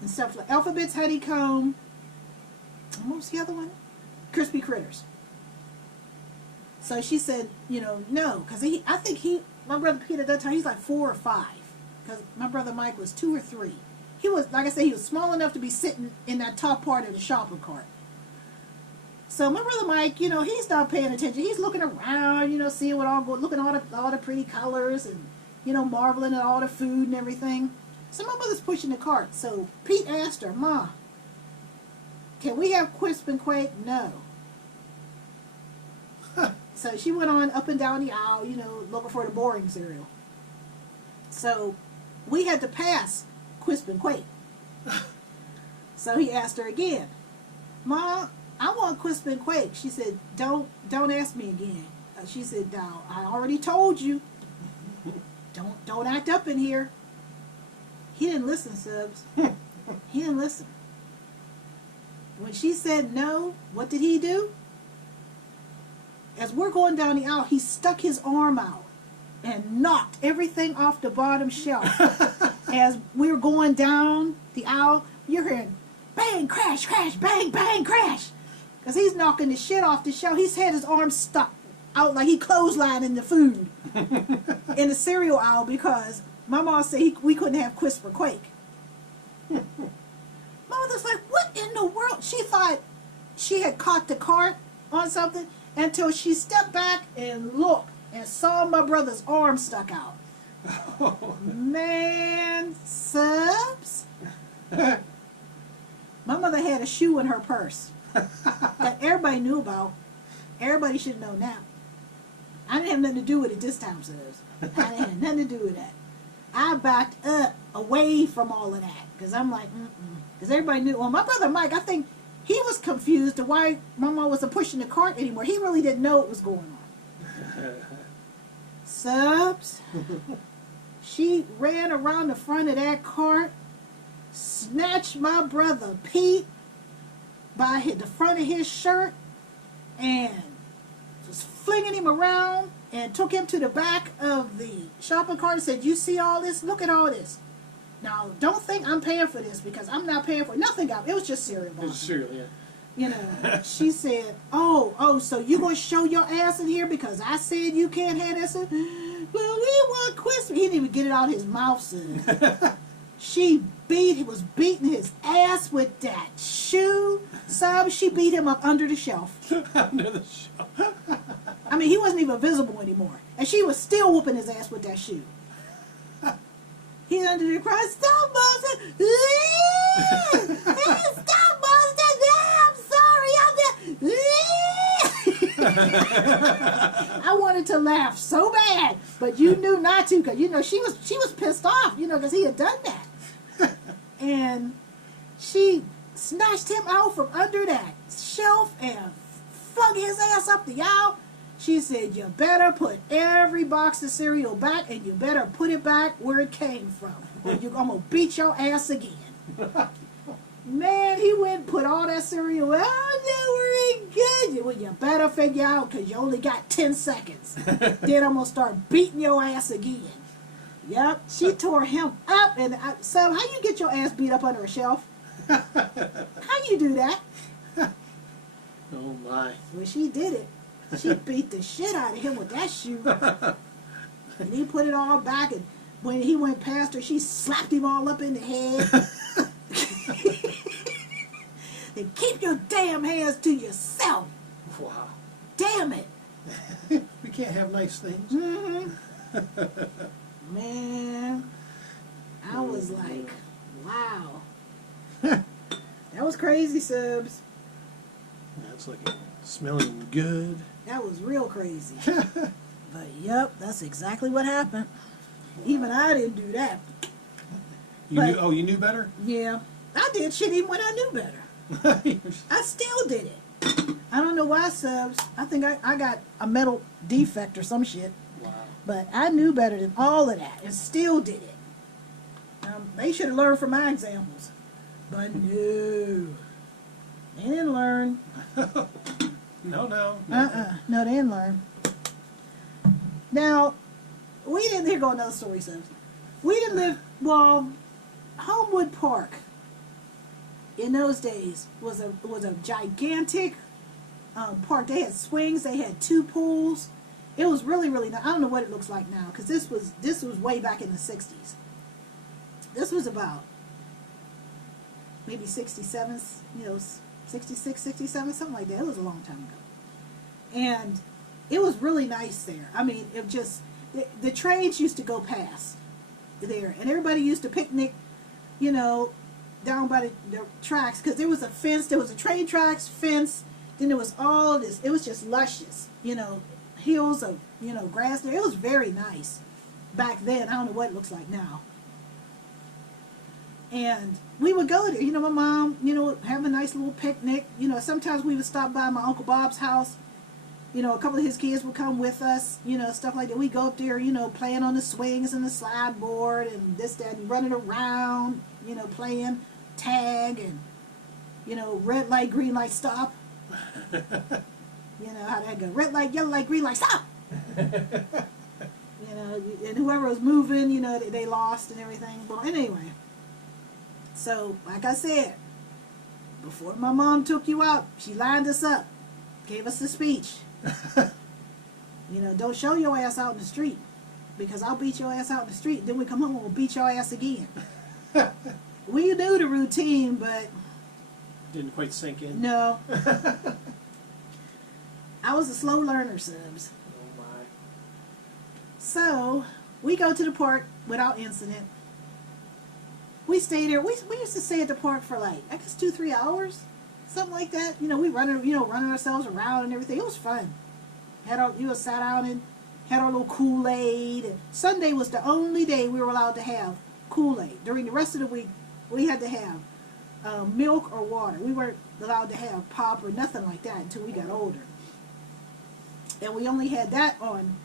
and stuff like Alphabets, Honeycomb, and what was the other one? Crispy Critters. So she said, no, because my brother Pete at that time, he's like 4 or 5, because my brother Mike was 2 or 3. He was, like I said, he was small enough to be sitting in that top part of the shopping cart. So my brother Mike, he's not paying attention. He's looking around, seeing looking at all the pretty colors and, marveling at all the food and everything. So my mother's pushing the cart. So Pete asked her, "Ma, can we have Quisp and Quake?" No. So she went on up and down the aisle, looking for the boring cereal. So we had to pass Quisp and Quake. So he asked her again, "Ma, I want Quisp and Quake." She said, Don't ask me again." She said, "Now, I already told you. Don't act up in here." He didn't listen, Subs. He didn't listen. When she said no, what did he do? As we're going down the aisle, he stuck his arm out and knocked everything off the bottom shelf. As we were going down the aisle, you're hearing bang, crash, crash, bang, bang, crash. Because he's knocking the shit off the shelf. He's had his arms stuck out like he clotheslining the food in the cereal aisle because my mom said we couldn't have Crisp or Quake. Mother's like, what in the world? She thought she had caught the cart on something until she stepped back and looked and saw my brother's arm stuck out. Man, subs. My mother had a shoe in her purse that everybody knew about. Everybody should know now. I didn't have nothing to do with it this time, subs. I didn't have nothing to do with that. I backed up away from all of that because I'm like, because everybody knew. Well, my brother Mike, I think he was confused to why my mom wasn't pushing the cart anymore. He really didn't know what was going on. Subs. She ran around the front of that cart, snatched my brother Pete by the front of his shirt, and was flinging him around and took him to the back of the shopping cart and said, you see all this? Look at all this. Now, don't think I'm paying for this because I'm not paying for nothing. It was just cereal. It was cereal, yeah. You know, she said, oh, so you going to show your ass in here because I said you can't have this? Well, we want Christmas. He didn't even get it out of his mouth, son. He was beating his ass with that shoe. She beat him up under the shelf. Under the shelf. I mean, he wasn't even visible anymore. And she was still whooping his ass with that shoe. He's under the cry, stop, Monster! Stop, Monster! I'm sorry, I wanted to laugh so bad, but you knew not to, because, you know, she was pissed off, you know, because he had done that. And she snatched him out from under that shelf and flung his ass up the aisle. She said, you better put every box of cereal back and you better put it back where it came from or I'm going to beat your ass again. Man, he went and put all that cereal, oh, no, we're good. Well, you better figure out because you only got 10 seconds. Then I'm going to start beating your ass again. Yep, she tore him up. And so how you get your ass beat up under a shelf? How you do that? Oh, my. Well, she did it. She beat the shit out of him with that shoe. And he put it all back, and when he went past her, she slapped him all up in the head. Then keep your damn hands to yourself. Wow. Damn it. We can't have nice things. Mm-hmm. Man, I was like, wow. That was crazy, subs. That's like smelling good. That was real crazy. But yep, that's exactly what happened. Even I didn't do that. You knew better? Yeah, I did shit even when I knew better. I still did it. I don't know why, subs. I think I got a mental defect or some shit. Wow. But I knew better than all of that and still did it. They should have learned from my examples. But no. They didn't learn. No. No, they didn't learn. Now, here go another story, subs. We didn't live, Homewood Park in those days was a gigantic park. They had swings, they had 2 pools. It was really, really nice. I don't know what it looks like now, because this was way back in the 60s. This was about maybe 67, 66, 67, something like that. It was a long time ago. And it was really nice there. I mean, it just, the trains used to go past there, and everybody used to picnic, down by the tracks, because there was a fence, there was a train tracks, fence, then there was all this, it was just luscious, hills of, grass there. It was very nice back then. I don't know what it looks like now. And we would go there, my mom, have a nice little picnic. Sometimes we would stop by my Uncle Bob's house. A couple of his kids would come with us, stuff like that. We go up there, playing on the swings and the slide board and this, that, and running around, playing tag and, red light, green light, stop. How that go? Red light, yellow light, green light, stop. You know, and whoever was moving, you know, they lost and everything. Well, anyway, so like I said, before my mom took you out, she lined us up, gave us a speech. You know, don't show your ass out in the street, because I'll beat your ass out in the street. Then we come home and we'll beat your ass again. We knew the routine, but Didn't quite sink in. no. I was a slow learner, Subs. Oh my. So we go to the park without incident. We stay there. We used to stay at the park for like, I guess 2-3 hours, something like that. You know, we running ourselves around and everything. It was fun. Sat down and had our little Kool-Aid. And Sunday was the only day we were allowed to have Kool-Aid. During the rest of the week, we had to have milk or water. We weren't allowed to have pop or nothing like that until we got older. And we only had that on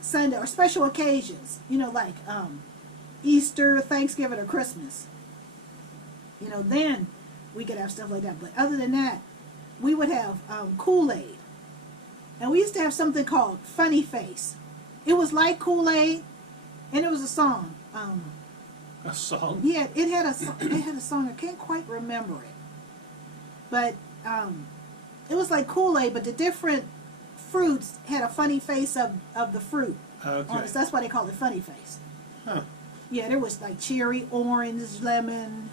Sunday or special occasions. You know, like Easter, Thanksgiving, or Christmas. You know, then we could have stuff like that. But other than that, we would have Kool-Aid. And we used to have something called Funny Face. It was like Kool-Aid, and it was a song. A song? Yeah, it had a song. I can't quite remember it. But it was like Kool-Aid, but the different fruits had a funny face of the fruit. Okay. So that's why they call it Funny Face. Huh. Yeah, there was like cherry, orange, lemon,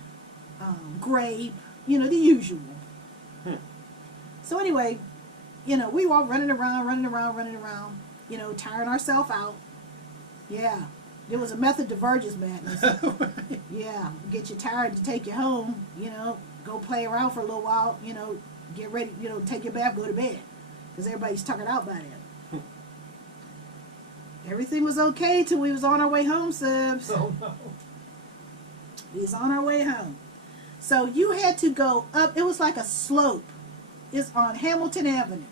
grape, you know, the usual. So anyway, you know, we were all running around, you know, tiring ourselves out. Yeah, there was a method to Virgis madness. Yeah, get you tired to take you home, you know, go play around for a little while, you know, get ready, you know, take your bath, go to bed. Because everybody's tuckered out by then. Everything was okay till we was on our way home, Subs. Oh no. We was on our way home. So you had to go up, it was like a slope. It's on Hamilton Avenue.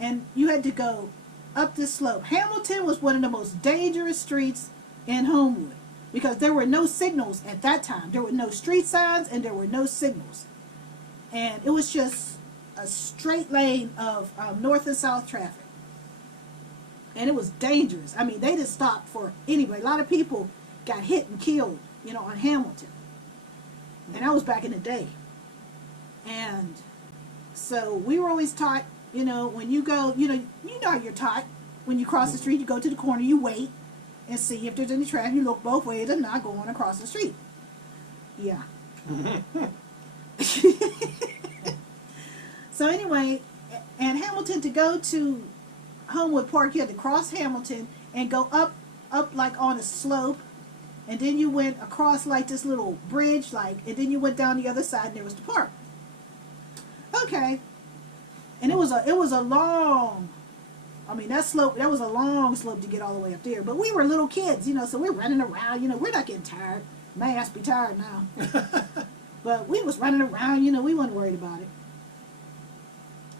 And you had to go up this slope. Hamilton was one of the most dangerous streets in Homewood because there were no signals at that time. There were no street signs and there were no signals. And it was just a straight lane of north and south traffic. And it was dangerous. I mean, they didn't stop for anybody. A lot of people got hit and killed, you know, on Hamilton. And that was back in the day. And so we were always taught, you know, when you go, you know how you're taught. When you cross the street, you go to the corner, you wait and see if there's any traffic. You look both ways and not going across the street. Yeah. So anyway, and Hamilton, to go to Homewood Park, you had to cross Hamilton and go up like on a slope, and then you went across like this little bridge, like, and then you went down the other side and there was the park. Okay. And it was a long, I mean, that was a long slope to get all the way up there. But we were little kids, you know, so we're running around, you know, we're not getting tired. My ass be tired now. But we was running around, you know, we wasn't worried about it.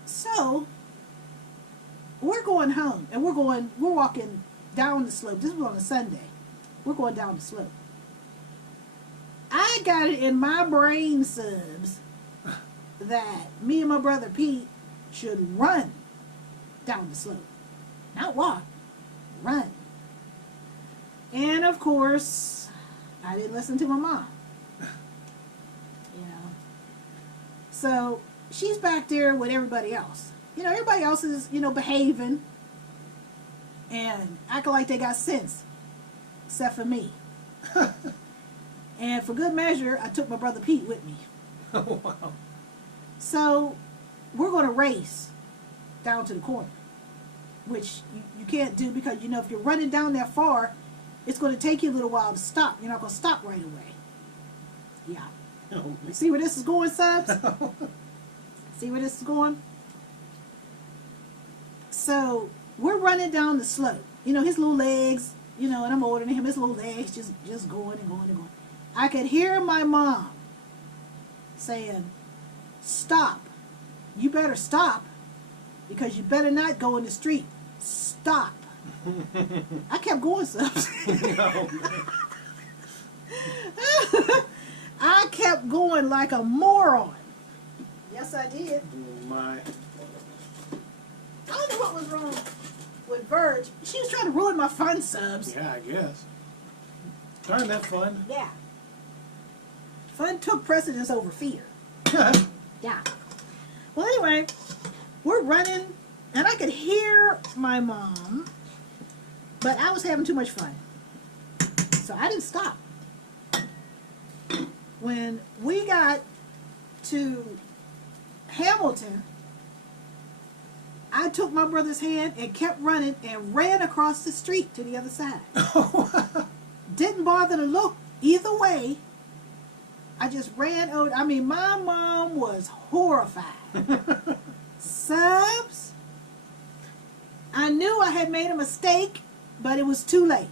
So we're going home, and we're walking down the slope. This was on a Sunday. We're going down the slope. I got it in my brain, Subs, that me and my brother Pete should run down the slope. Not walk, run. And of course, I didn't listen to my mom. You know. So she's back there with everybody else. You know, everybody else is, you know, behaving and acting like they got sense, except for me. And for good measure, I took my brother Pete with me. Oh, wow. So we're going to race down to the corner, which you can't do because, you know, if you're running down that far, it's going to take you a little while to stop. You're not going to stop right away. Yeah. Oh, You see where this is going, Subs? See where this is going? So we're running down the slope. You know, his little legs, you know, and I'm older than him, his little legs just going and going and going. I could hear my mom saying, "Stop. You better stop because you better not go in the street. Stop." I kept going, Subs. I kept going like a moron. Yes, I did. Oh, my. I don't know what was wrong with Verge. She was trying to ruin my fun, Subs. Yeah, I guess. Darn that fun. Yeah. Fun took precedence over fear. Yeah. Well, anyway, we're running, and I could hear my mom, but I was having too much fun. So I didn't stop. When we got to Hamilton, I took my brother's hand and kept running and ran across the street to the other side. Didn't bother to look either way. I just ran over. I mean, my mom was horrified. Subs, I knew I had made a mistake, but it was too late.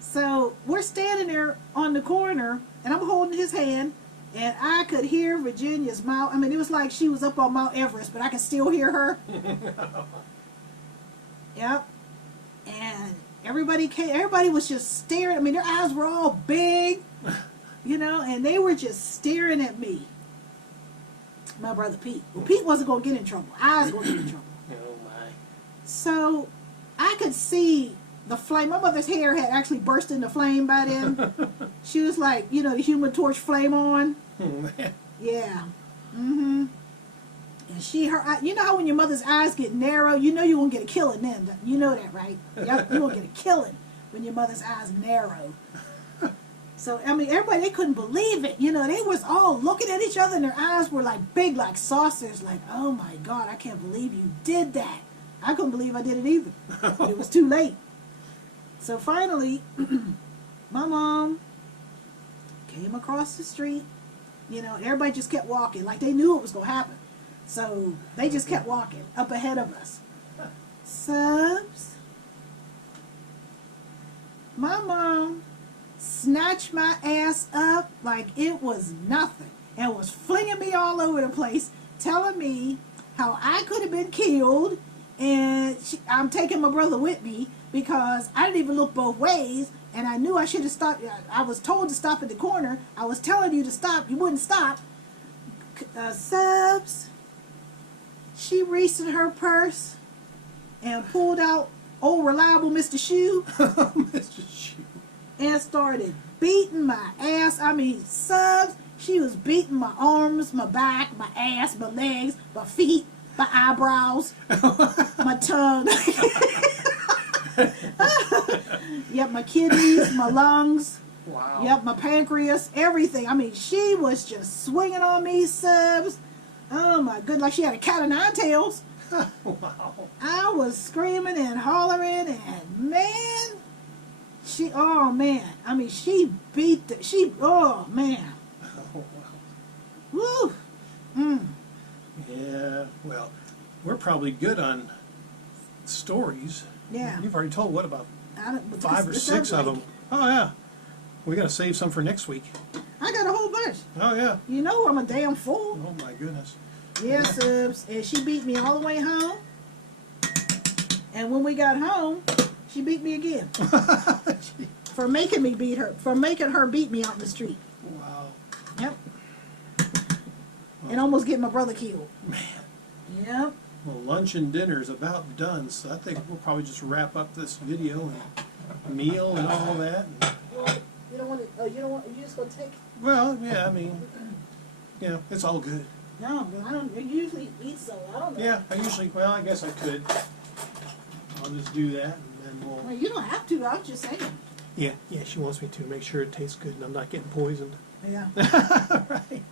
So we're standing there on the corner, and I'm holding his hand, and I could hear Virginia's mouth. I mean, it was like she was up on Mount Everest, but I could still hear her. Yep. And everybody came. Everybody was just staring. I mean, their eyes were all big, you know, and they were just staring at me. My brother Pete. Well, Pete wasn't going to get in trouble. I was going to get in trouble. Oh my. So I could see the flame. My mother's hair had actually burst into flame by then. She was like, you know, the Human Torch flame on. Oh man. Yeah. Mm-hmm. And you know how when your mother's eyes get narrow, you know you're going to get a killing then. You know that, right? Yep, you're going to get a killing when your mother's eyes narrow. So, I mean, everybody, they couldn't believe it. You know, they was all looking at each other and their eyes were like big, like saucers. Like, oh my God, I can't believe you did that. I couldn't believe I did it either. But it was too late. So finally, my mom came across the street. You know, everybody just kept walking like they knew it was going to happen. So they just kept walking up ahead of us. Subs, my mom snatched my ass up like it was nothing and was flinging me all over the place, telling me how I could have been killed, and I'm taking my brother with me because I didn't even look both ways, and I knew I should have stopped. I was told to stop at the corner. I was telling you to stop. You wouldn't stop. Subs, she reached in her purse and pulled out old reliable Mr. Shoe. Mr. Shoe. And started beating my ass. I mean, Subs, she was beating my arms, my back, my ass, my legs, my feet, my eyebrows, my tongue. Yep, my kidneys, my lungs. Wow. Yep, my pancreas, everything. I mean, she was just swinging on me, Subs. Oh my goodness, like she had a cat o' nine tails. Wow. I was screaming and hollering, and man, oh man, I mean, she beat oh man. Oh wow. Woo. Yeah, well, we're probably good on stories. Yeah. You've already told, what, about But 5 or it 6 sounds of like- them? Oh yeah. We got to save some for next week. I got a whole bunch. Oh yeah. You know I'm a damn fool. Oh my goodness. Yeah, Subs. And she beat me all the way home. And when we got home, she beat me again. For making her beat me out in the street. Wow. Yep. And almost get my brother killed. Man. Yep. Well, lunch and dinner is about done, so I think we'll probably just wrap up this video and meal and all that. Well, you don't want to. Oh, you don't want. You just gonna take. Well, yeah, I mean, you know, it's all good. No, but I don't. I usually eat so. I don't know. Yeah, well, I guess I could. I'll just do that, and then Well, we'll... you don't have to. I was just saying. Yeah, she wants me to make sure it tastes good and I'm not getting poisoned. Yeah. Right.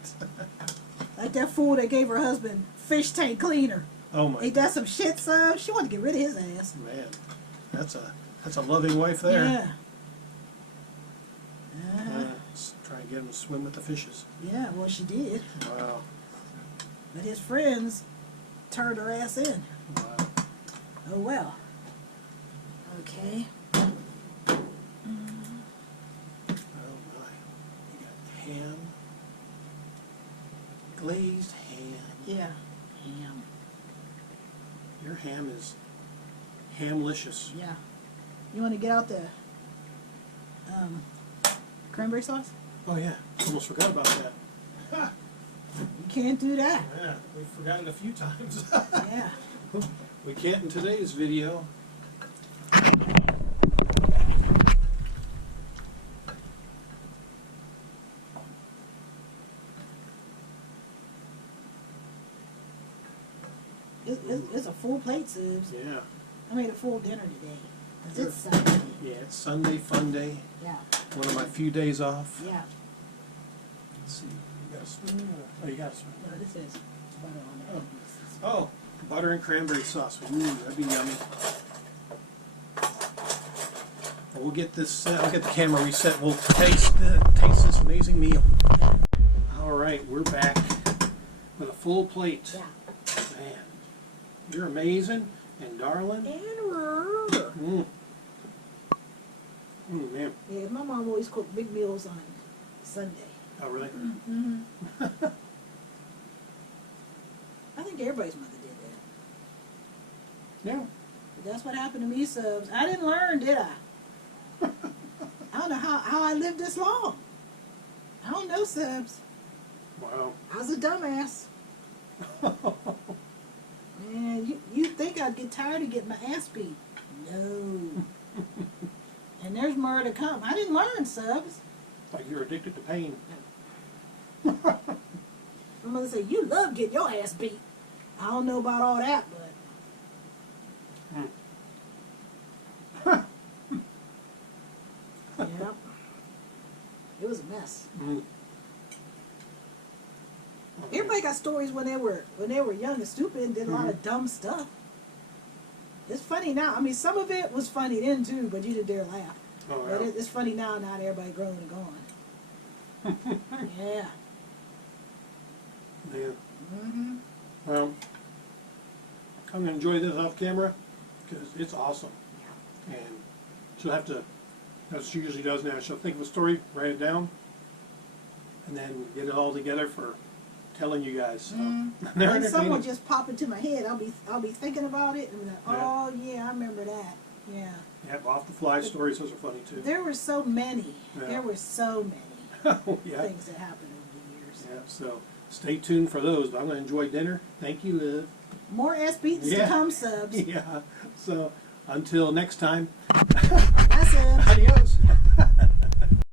Like that fool that gave her husband fish tank cleaner. Oh my Ain't that some shit, son? She wanted to get rid of his ass. man, that's a loving wife there. Yeah. Uh-huh. Let's try and get him to swim with the fishes. Yeah, well, she did. Wow. But his friends turned her ass in. Wow. Oh, well. Okay. Oh my. You got ham. Glazed ham. Yeah. Ham. Your ham is hamlicious. Yeah. You want to get out the cranberry sauce? Oh yeah, almost forgot about that. Ha. You can't do that. Yeah, we've forgotten a few times. Yeah. We can't in today's video. It's a full plate, Subs. Yeah. I made a full dinner today. 'Cause it's Sunday. Yeah, it's Sunday fun day. Yeah. One of my few days off. Yeah. Let's see. You got a spoon? Oh, you got a spoon. No, this is butter on it. Oh, butter and cranberry sauce. Ooh, that'd be yummy. Well, we'll get this. I'll get the camera reset. We'll taste this amazing meal. All right, we're back with a full plate. Yeah. Man, you're amazing and darling. And rubber. Man. Yeah, my mom always cooked big meals on Sunday. Oh, really? Mm-hmm. I think everybody's mother did that. Yeah. But that's what happened to me, Subs. I didn't learn, did I? I don't know how I lived this long. I don't know, Subs. Wow. I was a dumbass. Man, you think I'd get tired of getting my ass beat. No. And there's more to come. I didn't learn, Subs. Like you're addicted to pain. My mother said, you love getting your ass beat. I don't know about all that, but... Yeah. It was a mess. Everybody got stories when they were young and stupid and did a lot of dumb stuff. It's funny now. I mean, some of it was funny then too, but you didn't dare laugh. Oh, But yeah. it's funny now that everybody grown and gone. Yeah. Yeah. Mm-hmm. Well, I'm going to enjoy this off camera because it's awesome. Yeah. And she'll have to, as she usually does now, she'll think of a story, write it down, and then get it all together for telling you guys. So, they're When some will entertaining. just pop into my head, I'll be thinking about it and be like, oh yeah, I remember that. Yeah. Yeah, off the fly stories, those are funny too. There were so many. Yeah. There were so many Oh, yeah. things that happened over the years. Yeah, so stay tuned for those. But I'm going to enjoy dinner. Thank you, Liv. More ass beats to Yeah. come, Subs. Yeah, so until next time, Bye, Subs. adios.